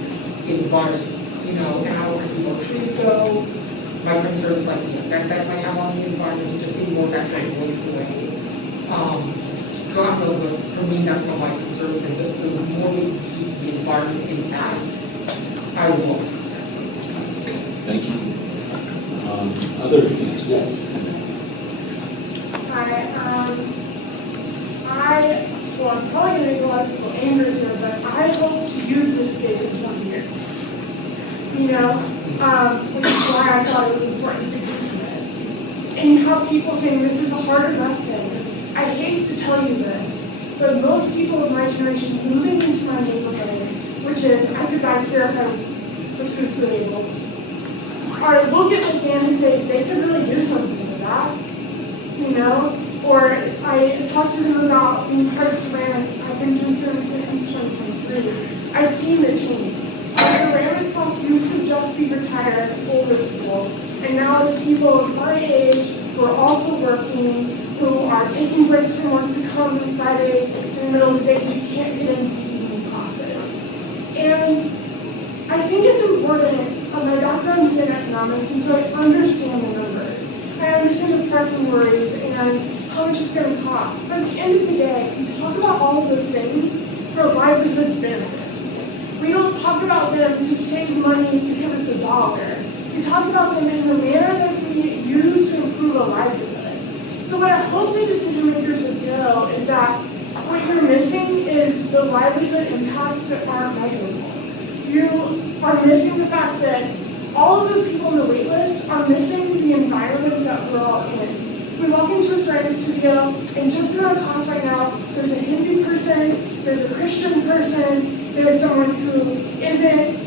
environment, and how I see where trees go. My concern is like the effects that might have on the environment, and just seeing more of that sort of waste away. So I don't know, but for me, that's one of my concerns, and the more we keep the environment intact, I will. thank you. Other hands, yes. Hi, I'm probably going to make a lot of people angry here, but I hope to use this space in 20 years. Which is why I thought it was important to document it. And you have people saying this is a harder lesson. I hate to tell you this, but most people of my generation moving into my neighborhood, which is, I could back here if I was physically able, or look at Lake Ann and say they could really do something with that. Or I talked to them about being part of ceramics. I've been doing ceramics since 2023. I've seen the change. The ceramics class used to just be retired older people, and now it's people of my age who are also working, who are taking breaks from work to come on Friday in the middle of the day because you can't get into the evening classes. And I think it's important. My background is in economics, and so I understand the numbers. I understand the parking worries and how much it's going to cost. But at the end of the day, we talk about all of those things for livelihoods benefits. We don't talk about them to save money because it's $1. We talk about them in the manner that we use to improve a livelihood. So what I hope the decision makers would know is that what you're missing is the livelihood impacts that aren't measurable. You are missing the fact that all of those people on the wait list are missing the environment that we're all in. We walk into a ceramic studio, and just in our class right now, there's a Hindu person, there's a Christian person, there's someone who isn't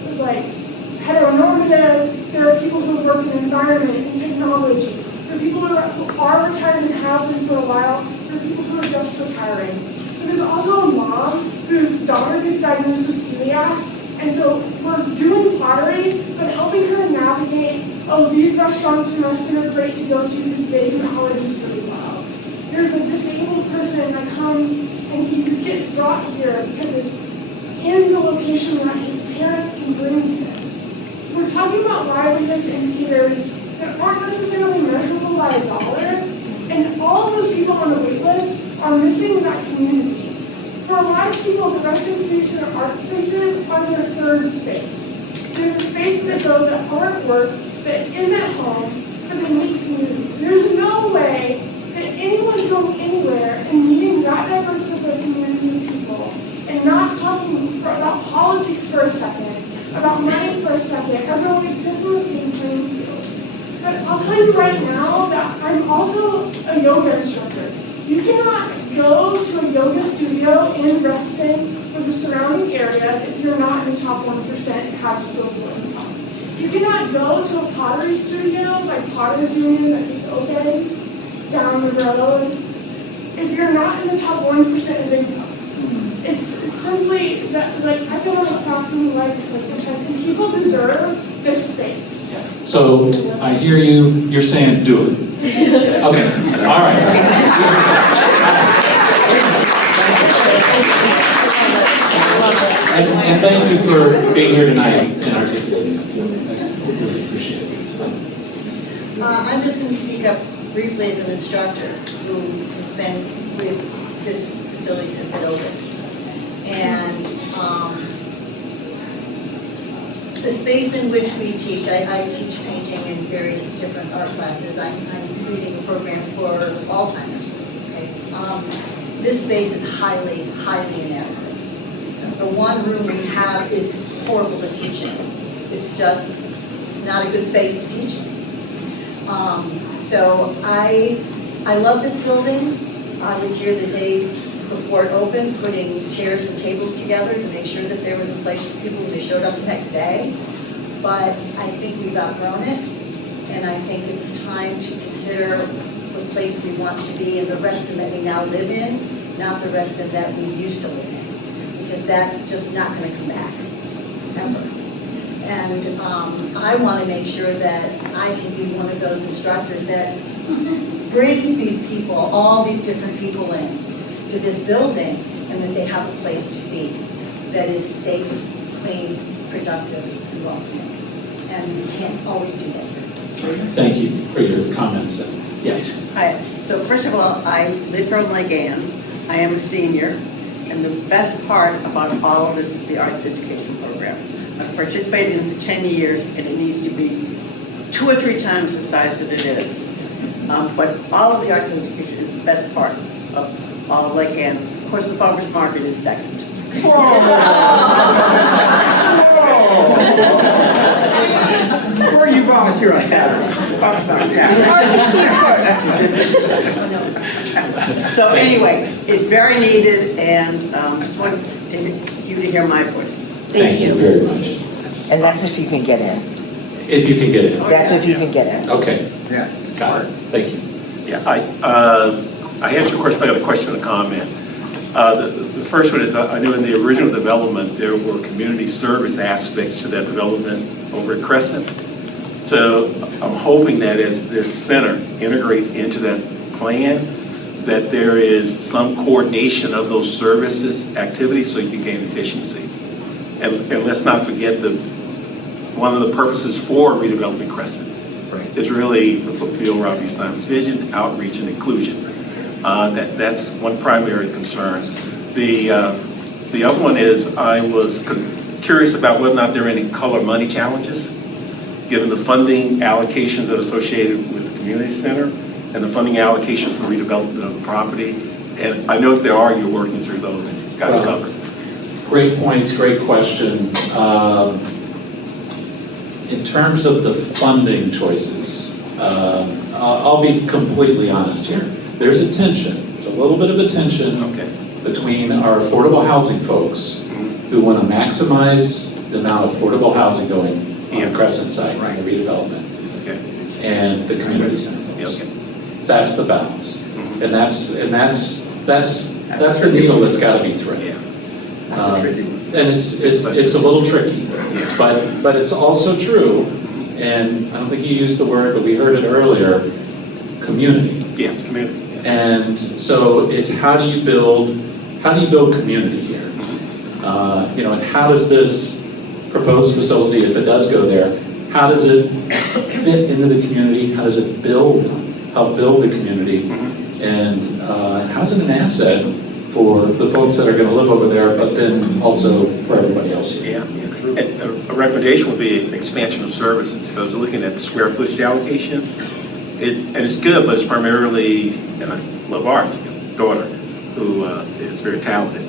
heteronormative, there are people who have worked in environment and technology, there are people who are retired and have been for a while, there are people who are just retiring. But there's also a mom whose daughter gets diagnosed with celiac. And so we're doing pottery, but helping her navigate, these restaurants in Reston are great to go to because they do allergies really well. There's a disabled person that comes and he just gets brought here because it's in the location that his parents can bring him. We're talking about livelihoods indicators that aren't necessarily measurable by $1, and all of those people on the wait list are missing that community. For a lot of people, the Reston Community Center art spaces are their third space. They're the spaces that go that aren't work, that isn't home, but they need community. There's no way that anyone's going anywhere and meeting that diverse of a community of people and not talking about politics for a second, about money for a second. Everyone exists in the same playing field. But I'll tell you right now that I'm also a yoga instructor. You cannot go to a yoga studio in Reston or the surrounding areas if you're not in the top 1% and have disposable income. You cannot go to a pottery studio like Potter's Union that just opened down the road if you're not in the top 1% of income. It's simply that, like, economic proximity livelihoods, and people deserve this space. So I hear you, you're saying do it. Okay, all right. And thank you for being here tonight and articulating it. I really appreciate it. I'm just going to speak up briefly as an instructor who has been with this facility since it opened. And the space in which we teach, I teach painting in various different art classes. I'm leading a program for Alzheimer's. Okay? This space is highly, highly inadequate. The one room we have is horrible to teach in. It's not a good space to teach in. So I love this building. I was here the day before it opened, putting chairs and tables together to make sure that there was a place for people when they showed up the next day. But I think we've outgrown it, and I think it's time to consider the place we want to be and the Reston that we now live in, not the Reston that we used to live in, because that's just not going to come back, ever. And I want to make sure that I can be one of those instructors that brings these people, all these different people in to this building, and that they have a place to be that is safe, clean, productive, and welcoming. And we can't always do that. Thank you for your comments. Yes. Hi. So first of all, I live here on Lake Ann. I am a senior, and the best part about all of this is the arts education program. I've participated in it for 10 years, and it needs to be 2 or 3 times the size that it is. But all of the arts education is the best part of all of Lake Ann. Of course, the farmers market is second. Where you volunteer on Saturday? RCC is first. So anyway, it's very needed, and just want you to hear my voice. Thank you very much. And that's if you can get in. If you can get in. That's if you can get in. Okay. Yeah. Got it. Thank you. Yeah, I had your question, I got a question and a comment. The first one is, I knew in the original development, there were community service aspects to that development over at Crescent. So I'm hoping that as this center integrates into that plan, that there is some coordination of those services activities so you can gain efficiency. And let's not forget one of the purposes for redeveloping Crescent is really to fulfill Robbie Simon's vision, outreach, and inclusion. That's one primary concern. The other one is I was curious about whether or not there are any color money challenges, given the funding allocations that are associated with the community center and the funding allocations for redevelopment of the property. And I know if there are, you're working through those and got it covered. Great points, great question. In terms of the funding choices, I'll be completely honest here. There's a tension, there's a little bit of a tension between our affordable housing folks who want to maximize the amount of affordable housing going on the Crescent site, and the redevelopment, and the community center folks. That's the balance, and that's the needle that's got to be threaded. And it's a little tricky, but it's also true, and I don't think you used the word, but we heard it earlier, community. Yes, community. And so it's how do you build community here? And how does this proposed facility, if it does go there, how does it fit into the community? How does it help build the community? And how's it an asset for the folks that are going to live over there, but then also for everybody else here? Yeah. And a recommendation would be an expansion of services. So I was looking at the square footage allocation. And it's good, but it's primarily, and I love Art's daughter, who is very talented.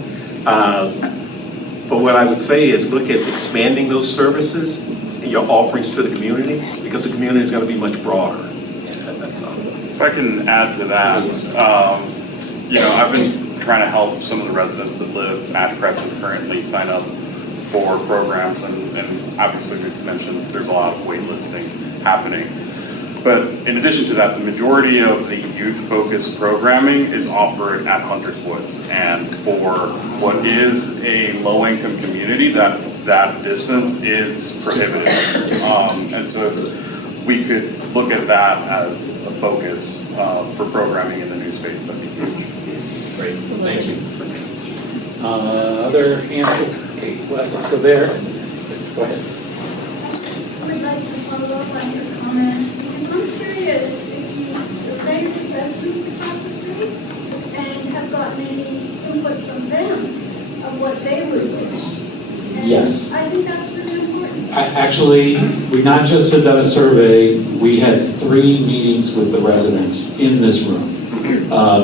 But what I would say is look at expanding those services and your offerings to the community, because the community is going to be much broader. That's all. If I can add to that, I've been trying to help some of the residents that live at Crescent currently sign up for programs, and obviously we've mentioned there's a lot of wait listing happening. But in addition to that, the majority of the youth-focused programming is offered at Hunter's Woods. And for what is a low-income community, that distance is prohibitive. And so if we could look at that as a focus for programming in the new space, that'd be huge. Great, thank you. Other hands? Okay, well, let's go there. Go ahead. I would like to follow up on your comment. I'm curious if you surveyed the residents across the street and have gotten any input from them of what they would wish. And Yes. I think that's really important. Actually, we not just have done a survey, we had 3 meetings with the residents in this room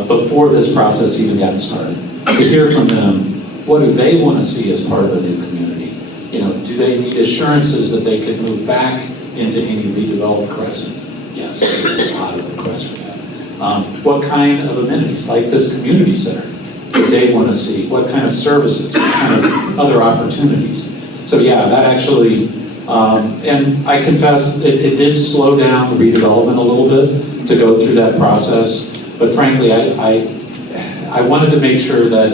before this process even got started. To hear from them, what do they want to see as part of a new community? Do they need assurances that they can move back into any redeveloped Crescent? Yes, there's a lot of requests for that. What kind of amenities, like this community center, do they want to see? What kind of services, what kind of other opportunities? So yeah, that actually, and I confess, it did slow down the redevelopment a little bit to go through that process. But frankly, I wanted to make sure that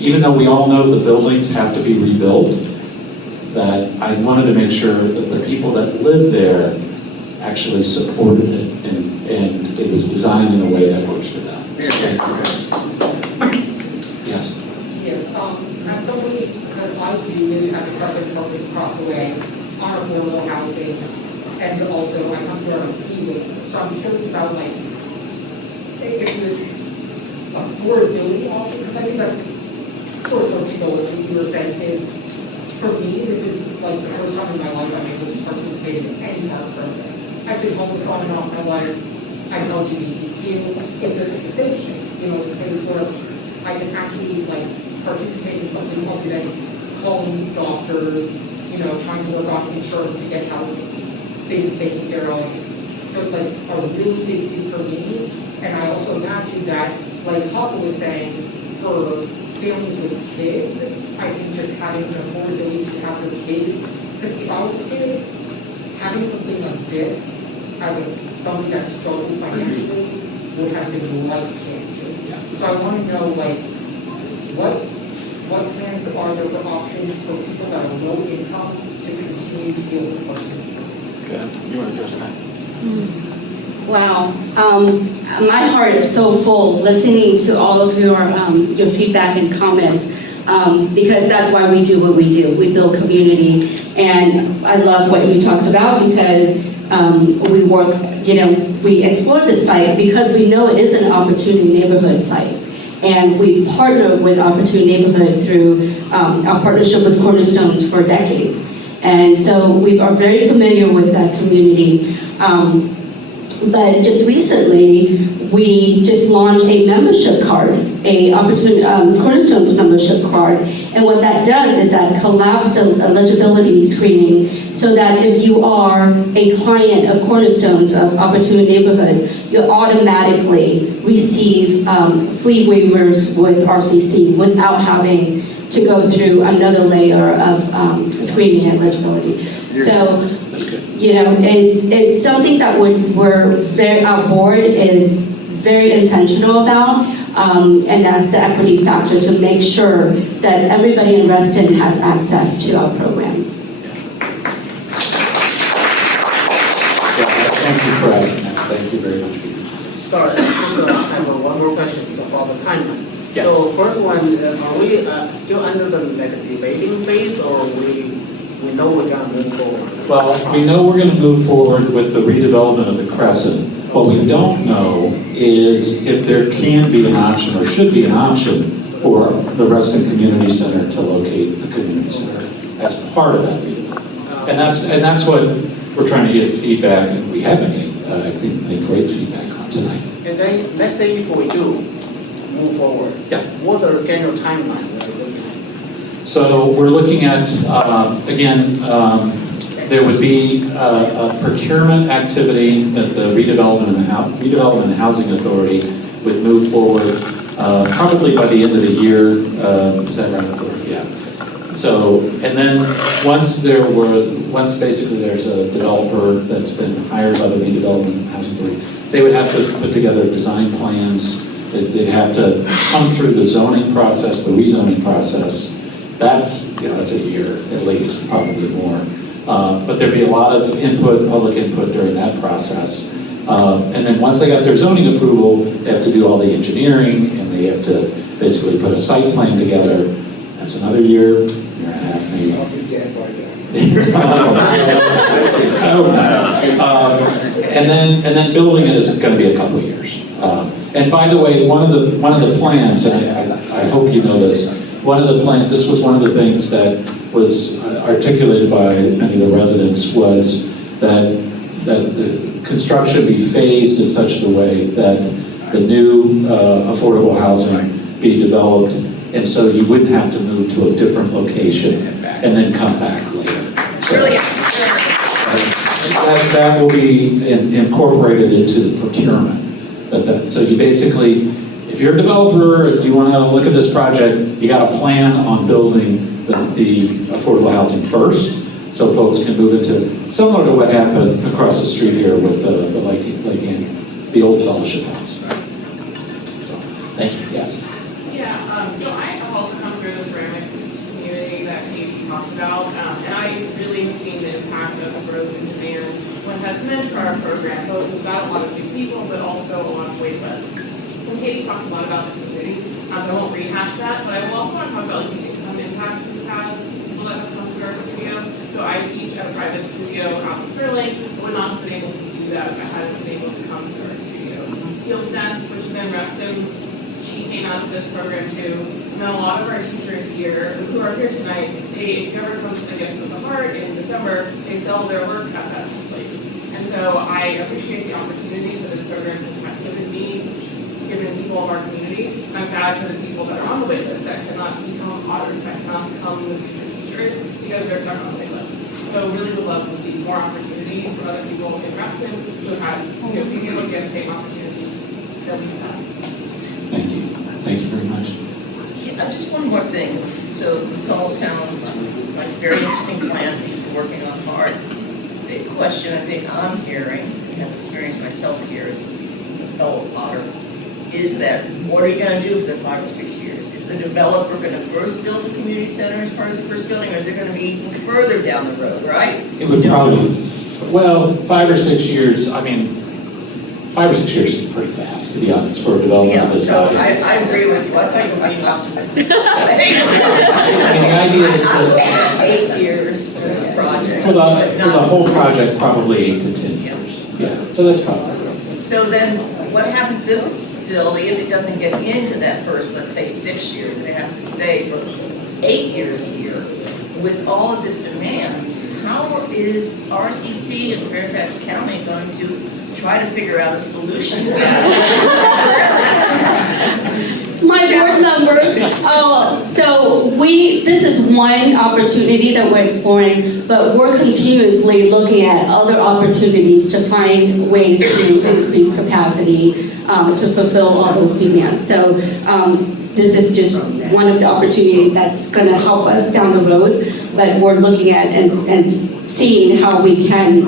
even though we all know the buildings have to be rebuilt, that I wanted to make sure that the people that live there actually supported it and it was designed in a way that works for them. So thank you guys. Yes? Yes, as somebody, because I do live at the Crescent Apartments across the way, on affordable housing, and also I come from a feeling, so I'm curious about if the affordability option, because I think that's sort of what you were saying is, for me, this is like the first time in my life I'm able to participate in any kind of program. I've been homeless on and off my life. I'm LGBTQ. It's a safe space, it's a space where I can actually participate in something other than calling doctors, trying to work off insurance to get health things taken care of. So it's a really big thing for me. And I also imagine that, like Hopper was saying, for families with kids, I think just having an affordability to have their kid, because if I was a kid, having something like this as somebody that's struggling financially would have been life-changing. So I want to know, what plans are there for options for people that are low income to continue to be able to participate? Okay, you want to address that? Wow, my heart is so full listening to all of your feedback and comments, because that's why we do what we do. We build community, and I love what you talked about because we work, we explore this site because we know it is an opportunity neighborhood site. And we partner with Opportunity Neighborhood through our partnership with Cornerstones for decades. And so we are very familiar with that community. But just recently, we just launched a membership card, a Cornerstones membership card. And what that does is that collapsed eligibility screening so that if you are a client of Cornerstones of Opportunity Neighborhood, you automatically receive free waivers with RCC without having to go through another layer of screening and eligibility. So, it's something that our board is very intentional about, and that's the equity factor to make sure that everybody in Reston has access to our programs. Thank you for asking that. Thank you very much. Sorry, I have one more question about the timeline. Yes. So first one, are we still under the debating phase, or we know we're gonna move forward? Well, we know we're going to move forward with the redevelopment of the Crescent. What we don't know is if there can be an option or should be an option for the Reston Community Center to locate the community center as part of that redevelopment. And that's what we're trying to get feedback, and we have been getting, I think, great feedback on tonight. And then, let's say if we do move forward, Yeah. what are the general timeline we're looking at? So we're looking at, again, there would be a procurement activity that the redevelopment and housing authority would move forward probably by the end of the year. Is that right? Yeah. So, and then once basically there's a developer that's been hired by the redevelopment and housing authority, they would have to put together design plans. They'd have to come through the zoning process, the rezoning process. That's a year at least, probably more. But there'd be a lot of input, public input during that process. And then once they got their zoning approval, they have to do all the engineering, and they have to basically put a site plan together. That's another year and a half maybe. I'll be dead by then. And then building it is going to be a couple of years. And by the way, one of the plans, and I hope you know this, this was one of the things that was articulated by many of the residents, was that the construction be phased in such a way that the new affordable housing be developed, and so you wouldn't have to move to a different location and then come back later. So, that will be incorporated into the procurement. So you basically, if you're a developer and you want to look at this project, you got to plan on building the affordable housing first, so folks can move into, similar to what happened across the street here with the Lake the old Fellowship House. So, thank you. Yes. Yeah. So I have also come through the ceramics community that Kate's talked about, and I really have seen the impact of the growth in demand what has meant for our program. But we've got a lot of new people, but also a lot of wait lists. And Katie talked a lot about the community, so I won't rehash that, but I will also want to talk about the income impacts this has, people that have come through our studio. So I teach at a private studio out in Sterling. I would not have been able to do that if I hadn't been able to come to our studio. Teal's Nest, which is in Reston, she came out of this program too. And then a lot of our teachers here, who are here tonight, if you ever come to the Gifts of the Heart in December, they sell their work at that place. And so I appreciate the opportunities that this program has given me, given people of our community. I'm sad for the people that are on the wait list that cannot become auditors, that cannot become the future teachers because they're stuck on the wait list. So really would love to see more opportunities for other people in Reston who have, be able to get the same opportunities that we have. Thank you. Thank you very much. Yeah, just one more thing. So this all sounds like very interesting plans that you've been working on hard. The question I think I'm hearing, and have experienced myself here as a fellow potter, is that what are you going to do for the 5 or 6 years? Is the developer going to first build the community center as part of the first building, or is it going to be even further down the road, right? It would probably, 5 or 6 years, 5 or 6 years is pretty fast, to be honest, for a development of this size. I agree with you. I thought you were being optimistic. The idea is 8 years for this project. for the whole project, probably 8 to 10 years. Yeah, so that's probably. So then, what happens to the facility if it doesn't get into that first, let's say, 6 years, and it has to stay for 8 years here with all of this demand? How is RCC and Fairfax County going to try to figure out a solution to that? My board members, this is one opportunity that we're exploring, but we're continuously looking at other opportunities to find ways to increase capacity to fulfill all those demands. So this is just one of the opportunities that's going to help us down the road, but we're looking at and seeing how we can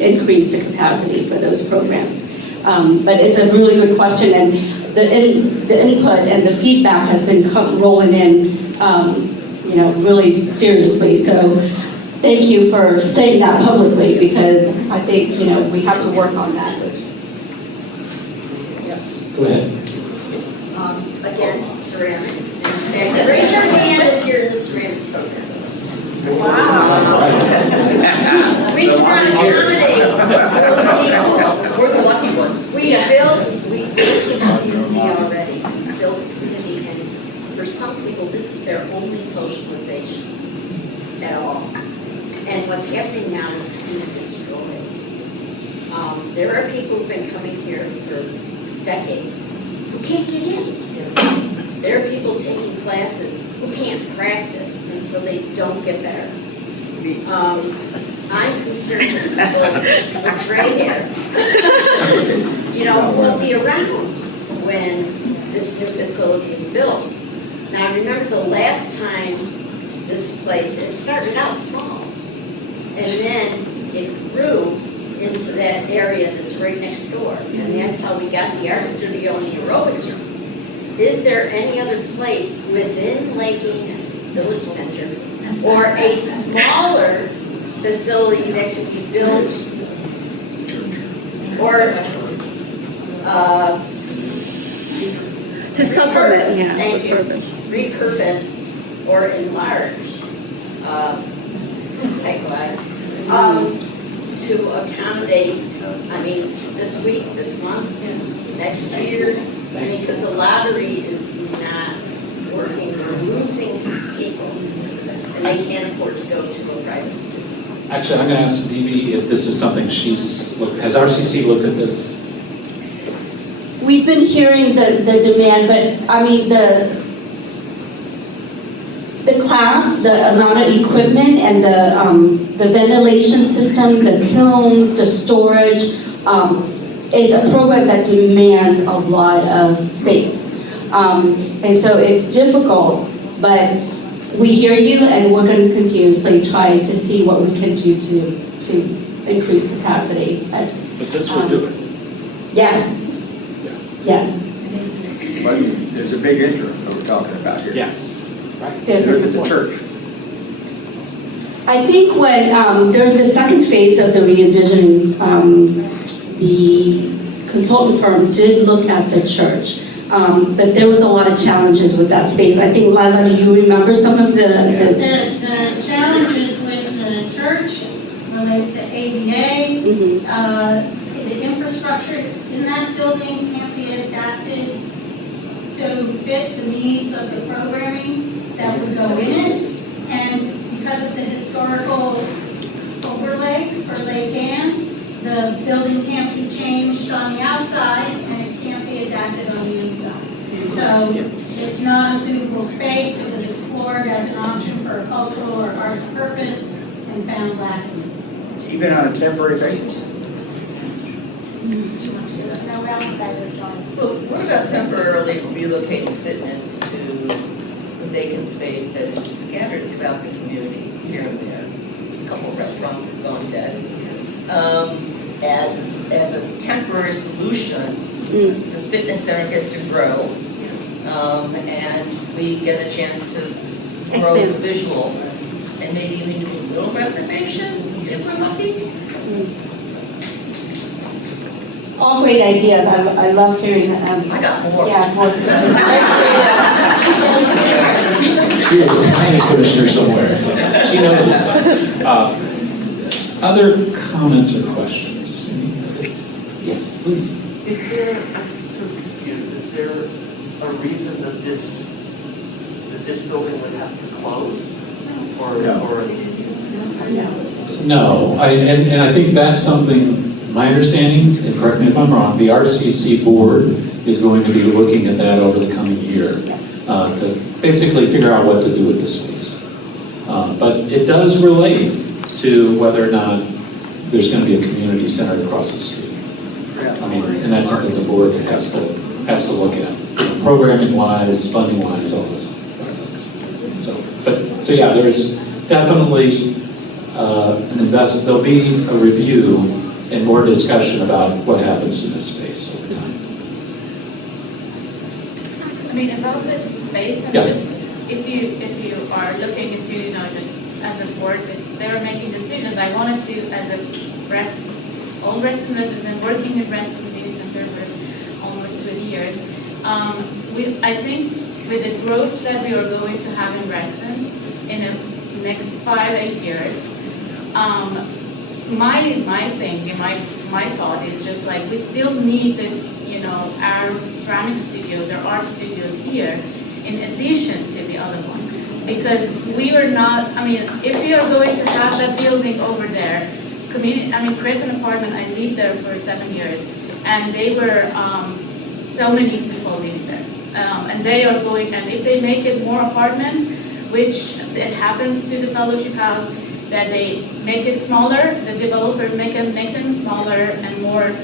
increase the capacity for those programs. But it's a really good question, and the input and the feedback has been rolling in, really furiously. So thank you for saying that publicly, because I think, we have to work on that. Go ahead. Again, ceramics. Raise your hand if you're in the ceramics program. Wow. We can accommodate those people. We're the lucky ones. We built a community already. We built a community, and for some people, this is their only socialization at all. And what's happening now is kind of destroyed. There are people who've been coming here for decades who can't get in. There are people taking classes who can't practice. so they don't get better. I'm concerned that people with gray hair, will be around when this new facility is built. Now, I remember the last time this place, it started out small, and then it grew into that area that's right next door, and that's how we got the art studio and the aerobics rooms. Is there any other place within Lakeland Village Center or a smaller facility that could be built or To supplement, yeah. thank you, repurposed or enlarged, likewise, to accommodate, this week, this month, next year, because the lottery is not working, we're losing people, and they can't afford to go to a private school. Actually, I'm going to ask Bibi if this is something has RCC looked at this? We've been hearing the demand, but the class, the amount of equipment and the ventilation system, the kilns, the storage, it's a program that demands a lot of space. And so it's difficult, but we hear you and we're going to continuously try to see what we can do to increase capacity. But this will do it. Yes. Yes. But there's a big interest that we're talking about here. Yes. Right. There's Look at the church. I think when during the second phase of the re-envisioning, the consultant firm did look at the church, but there was a lot of challenges with that space. I think, Lila, do you remember some of the challenges with the church related to ADA, the infrastructure in that building can't be adapted to fit the needs of the programming that would go in it, and because of the historical overlay for Lake Ann, the building can't be changed on the outside and it can't be adapted on the inside. So it's not a suitable space. It was explored as an option for a cultural or arts purpose and found lacking. Even on a temporary basis? Well, what about temporarily relocating fitness to a vacant space that is scattered throughout the community here and there? A couple of restaurants have gone dead. As a temporary solution, the fitness center gets to grow, and we get a chance to grow the visual, and maybe even do a little renovation if we're lucky. all great ideas. I love hearing them. I got more. Yeah, more. She is a planning commissioner somewhere. She knows this. Other comments or questions? Yes, please. Is there, I'm so confused, is there a reason that this building would have to close? No, and I think that's something, my understanding, and correct me if I'm wrong, the RCC board is going to be looking at that over the coming year to basically figure out what to do with this space. But it does relate to whether or not there's going to be a community center across the street. I mean, and that's something the board has to look at, programming-wise, funding-wise, all those things. So yeah, there's definitely an investment. There'll be a review and more discussion about what happens to this space over time. I mean, about this space, and just if you are looking into, just as a board, they're making decisions. I wanted to, as a all Reston resident, working in Reston Community Center for almost 20 years. I think with the growth that we are going to have in Reston in the next 5-8 years, my thought is just like we still need our ceramic studios or art studios here in addition to the other one, because we are not. I mean, if we are going to have that building over there, Crescent Apartments, I lived there for 7 years, and they were so many people living there, and they are going. And if they make it more apartments, which it happens to the fellowship house, that they make it smaller, the developers make them smaller and more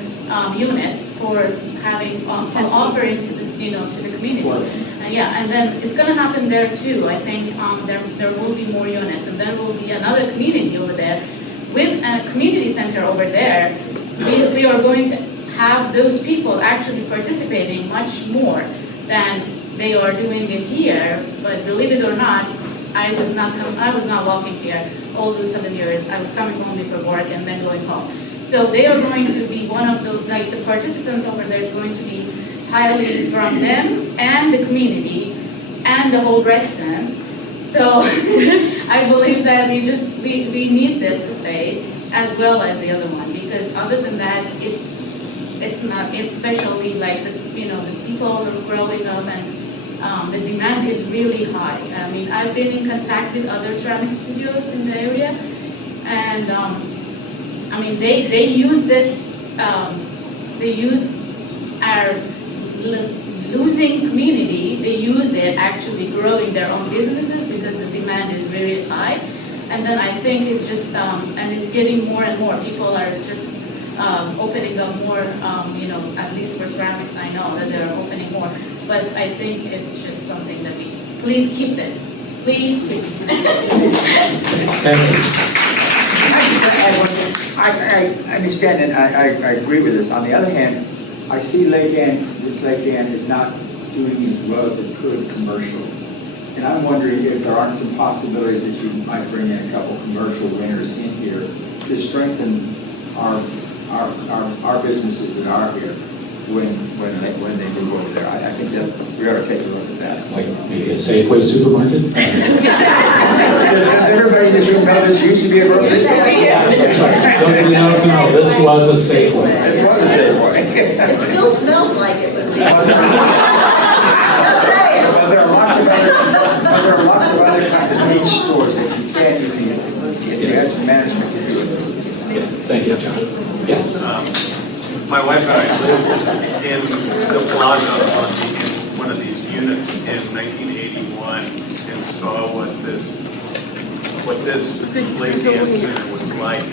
units for having, offering to this, to the community. Yeah, and then it's gonna happen there too. I think there will be more units, and there will be another community over there. With a community center over there, we are going to have those people actually participating much more than they are doing it here. But believe it or not, I was not walking here all those 7 years. I was coming only for work and then going home. So they are going to be one of the, like the participants over there is going to be highly from them and the community and the whole Reston. So I believe that we need this space as well as the other one, because other than that, it's not, it's especially like the people are growing up and the demand is really high. I mean, I've been in contact with other ceramic studios in the area, and I mean, they use this, they use our losing community, they use it actually growing their own businesses because the demand is very high. And then I think it's just, and it's getting more and more. People are just opening up more, at least for ceramics, I know that they're opening more. But I think it's just something that we, please keep this. Please keep I understand and I agree with this. On the other hand, I see this Lake Ann is not doing as well as it could commercial. And I'm wondering if there aren't some possibilities that you might bring in a couple commercial winners in here to strengthen our businesses that are here when they move over there. I think that we ought to take a look at that. Like maybe a Safeway supermarket? Does everybody in this room know this used to be a grocery store? Yeah, that's right. Those of you who don't know, this was a Safeway. This was a Safeway. It still smelled like it, but Well, there are lots of other kind of niche stores that you can't if you had some management to do it. Thank you, John. Yes. My wife and I lived in the plaza in one of these units in 1981 and saw what this Lake Ann Center was like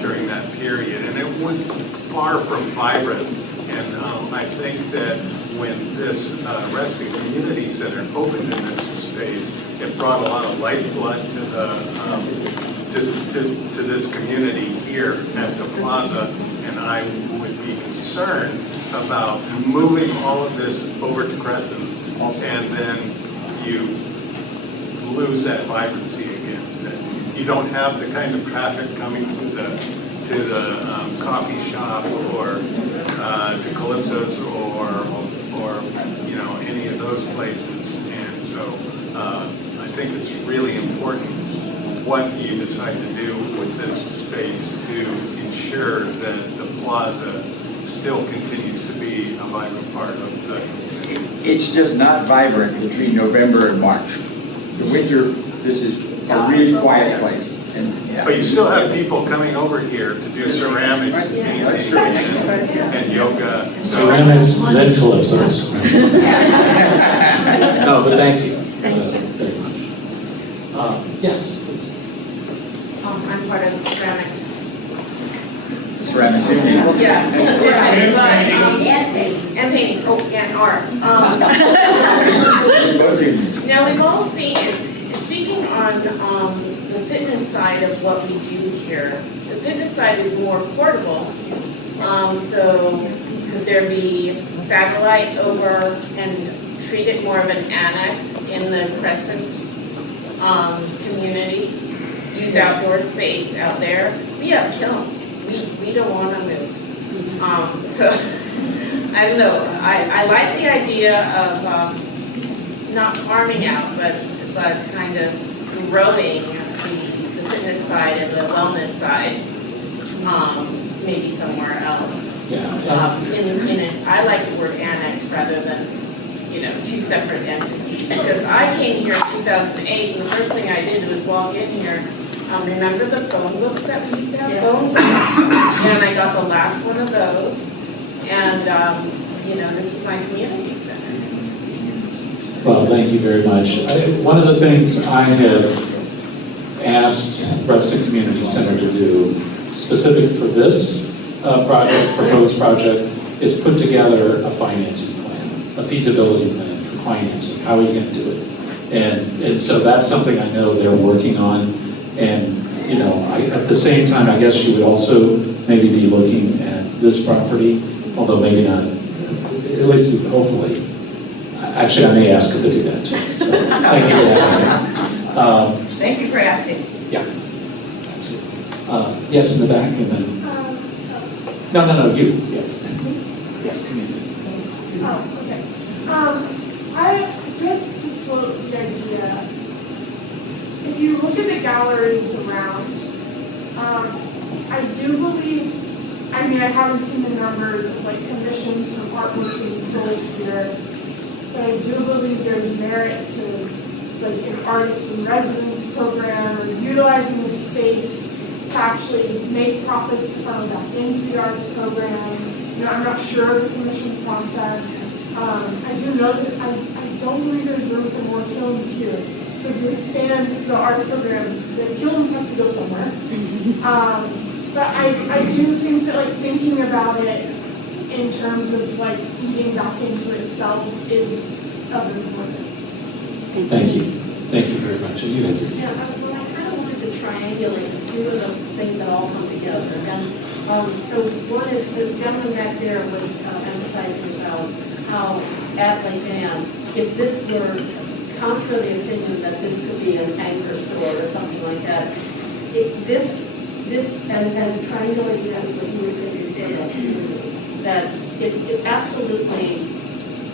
during that period, and it was far from vibrant. And I think that when this Reston Community Center opened in this space, it brought a lot of lifeblood to the to this community here at the plaza, and I would be concerned about moving all of this over to Crescent, and then you lose that vibrancy again. You don't have the kind of traffic coming to the coffee shop or to Calypso's or any of those places, and so I think it's really important what you decide to do with this space to ensure that the plaza still continues to be a vibrant part of the community. It's just not vibrant between November and March. The winter, this is a really quiet place. But you still have people coming over here to do ceramics, painting, and yoga. Ceramics, then Calypsos. No, but thank you very much. Yes, please. I'm part of ceramics. Ceramics union. Yeah, and painting, and art. Now, we've all seen, and speaking on the fitness side of what we do here, the fitness side is more portable. So could there be satellite over and treat it more of an annex in the Crescent community? Use outdoor space out there. We have kilns. We don't want to move. So I don't know. I like the idea of not farming out, but kind of growing the fitness side and the wellness side, maybe somewhere else. Yeah. I like the word annex rather than two separate entities. Because I came here in 2008, and the first thing I did was walk in here. Remember the phone books that we used to have? Phone books? And I got the last one of those. And, this is my community center. Well, thank you very much. One of the things I have asked Reston Community Center to do, specific for this proposed project, is put together a financing plan, a feasibility plan for financing. How are you going to do it? And so that's something I know they're working on. And you know, at the same time, I guess you would also maybe be looking at this property, although maybe not, at least hopefully. Actually, I may ask her to do that too. So, thank you for having me. Thank you for asking. Yeah, absolutely. Yes, in the back, and then, no, you, yes. Yes, community. Oh, okay. I just to float the idea, if you look at the galleries around, I do believe, I mean, I haven't seen the numbers of like commissions from artwork being sold here, but I do believe there's merit to like an artist in residence program or utilizing the space to actually make profits funnel back into the arts program. You know, I'm not sure of the commission process. I do know that I don't believe there's room for more kilns here. So if you expand the art program, the kilns have to go somewhere. But I do think that like thinking about it in terms of like feeding back into itself is of importance. Thank you. Thank you very much. And you had your Yeah, well, I kind of wanted to triangulate a few of the things that all come together. And so one is the gentleman back there was emphasizing about how at Lake Ann, if this were contra the opinion that this could be an anchor store or something like that, and triangulating that with what you were saying today, that it absolutely,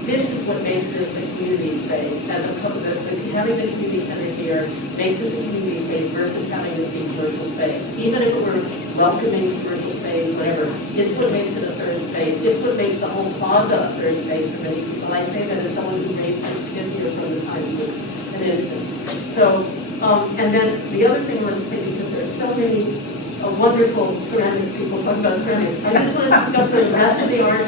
this is what makes this a community space, as opposed to having the community center here makes this a community space versus having this be commercial space. Even if it were welcoming commercial space, whatever, it's what makes it a third space. It's what makes the whole plaza a third space for many people. I say that as someone who makes been here from the time he was an infant. So, and then the other thing I want to say, because there are so many wonderful ceramic people talking about ceramics, I just want to pick up the rest of the art.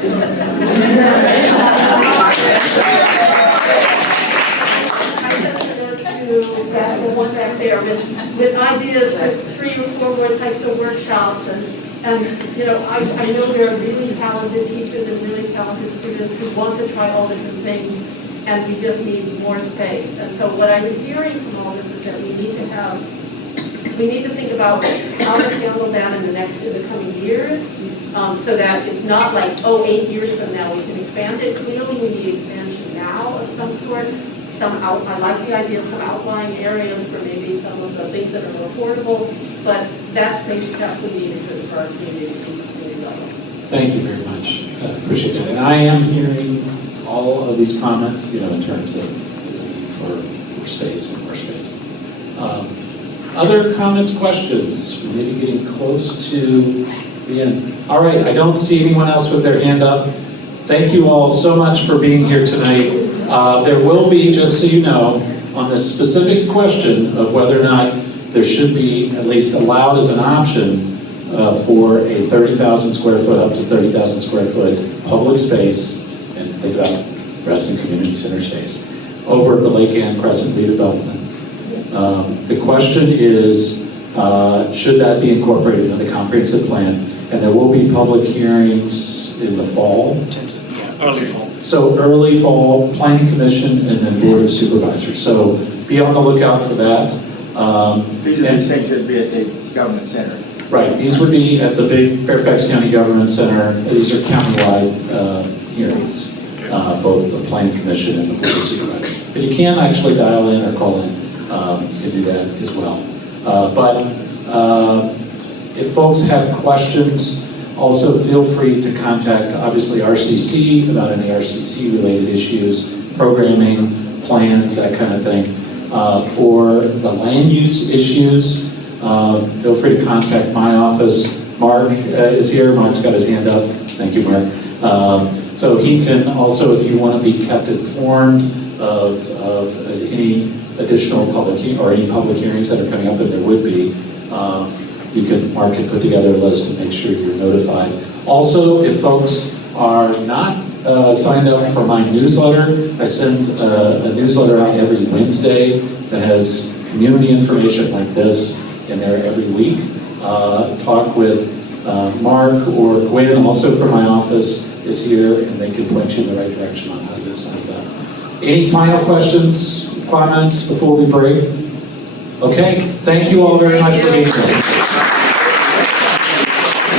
The one back there with ideas, with 3 or 4 more types of workshops, and you know, I know there are really talented teachers and really talented students who want to try all different things, and we just need more space. And so what I'm hearing from all this is that we need to think about how to handle that in the coming years, so that it's not like, oh, 8 years from now we can expand it. Clearly we need expansion now of some sort. I like the idea of some outlying areas for maybe some of the things that are more affordable, but that's basically needed for our community to continue going. Thank you very much. Appreciate it. And I am hearing all of these comments, you know, in terms of for space and more space. Other comments, questions? We're maybe getting close to the end. All right, I don't see anyone else with their hand up. Thank you all so much for being here tonight. There will be, just so you know, on this specific question of whether or not there should be at least allowed as an option for a 30,000 square foot up to 30,000 square foot public space, and think about Reston Community Center space, over at the Lake Ann Crescent redevelopment. The question is, should that be incorporated into the comprehensive plan? And there will be public hearings in the fall. Early fall. So early fall, Planning Commission, and then Board of Supervisors. So be on the lookout for that. These are the things that would be at the government center. Right, these would be at the big Fairfax County Government Center. These are countywide hearings, both the Planning Commission and the Board of Supervisors. But you can actually dial in or call in. You can do that as well. But if folks have questions, also feel free to contact, obviously, RCC about any RCC-related issues, programming, plans, that kind of thing. For the land use issues, feel free to contact my office. Mark is here. Mark's got his hand up. Thank you, Mark. So he can also, if you want to be kept informed of any additional public hearings that are coming up, and there would be, Mark can put together a list and make sure you're notified. Also, if folks are not signed up for my newsletter. I send a newsletter out every Wednesday that has community information like this in there every week. Talk with Mark or Gwen, also from my office, is here, and they can point you in the right direction on how to get signed up. Any final questions, comments before we break? Okay, thank you all very much for being here.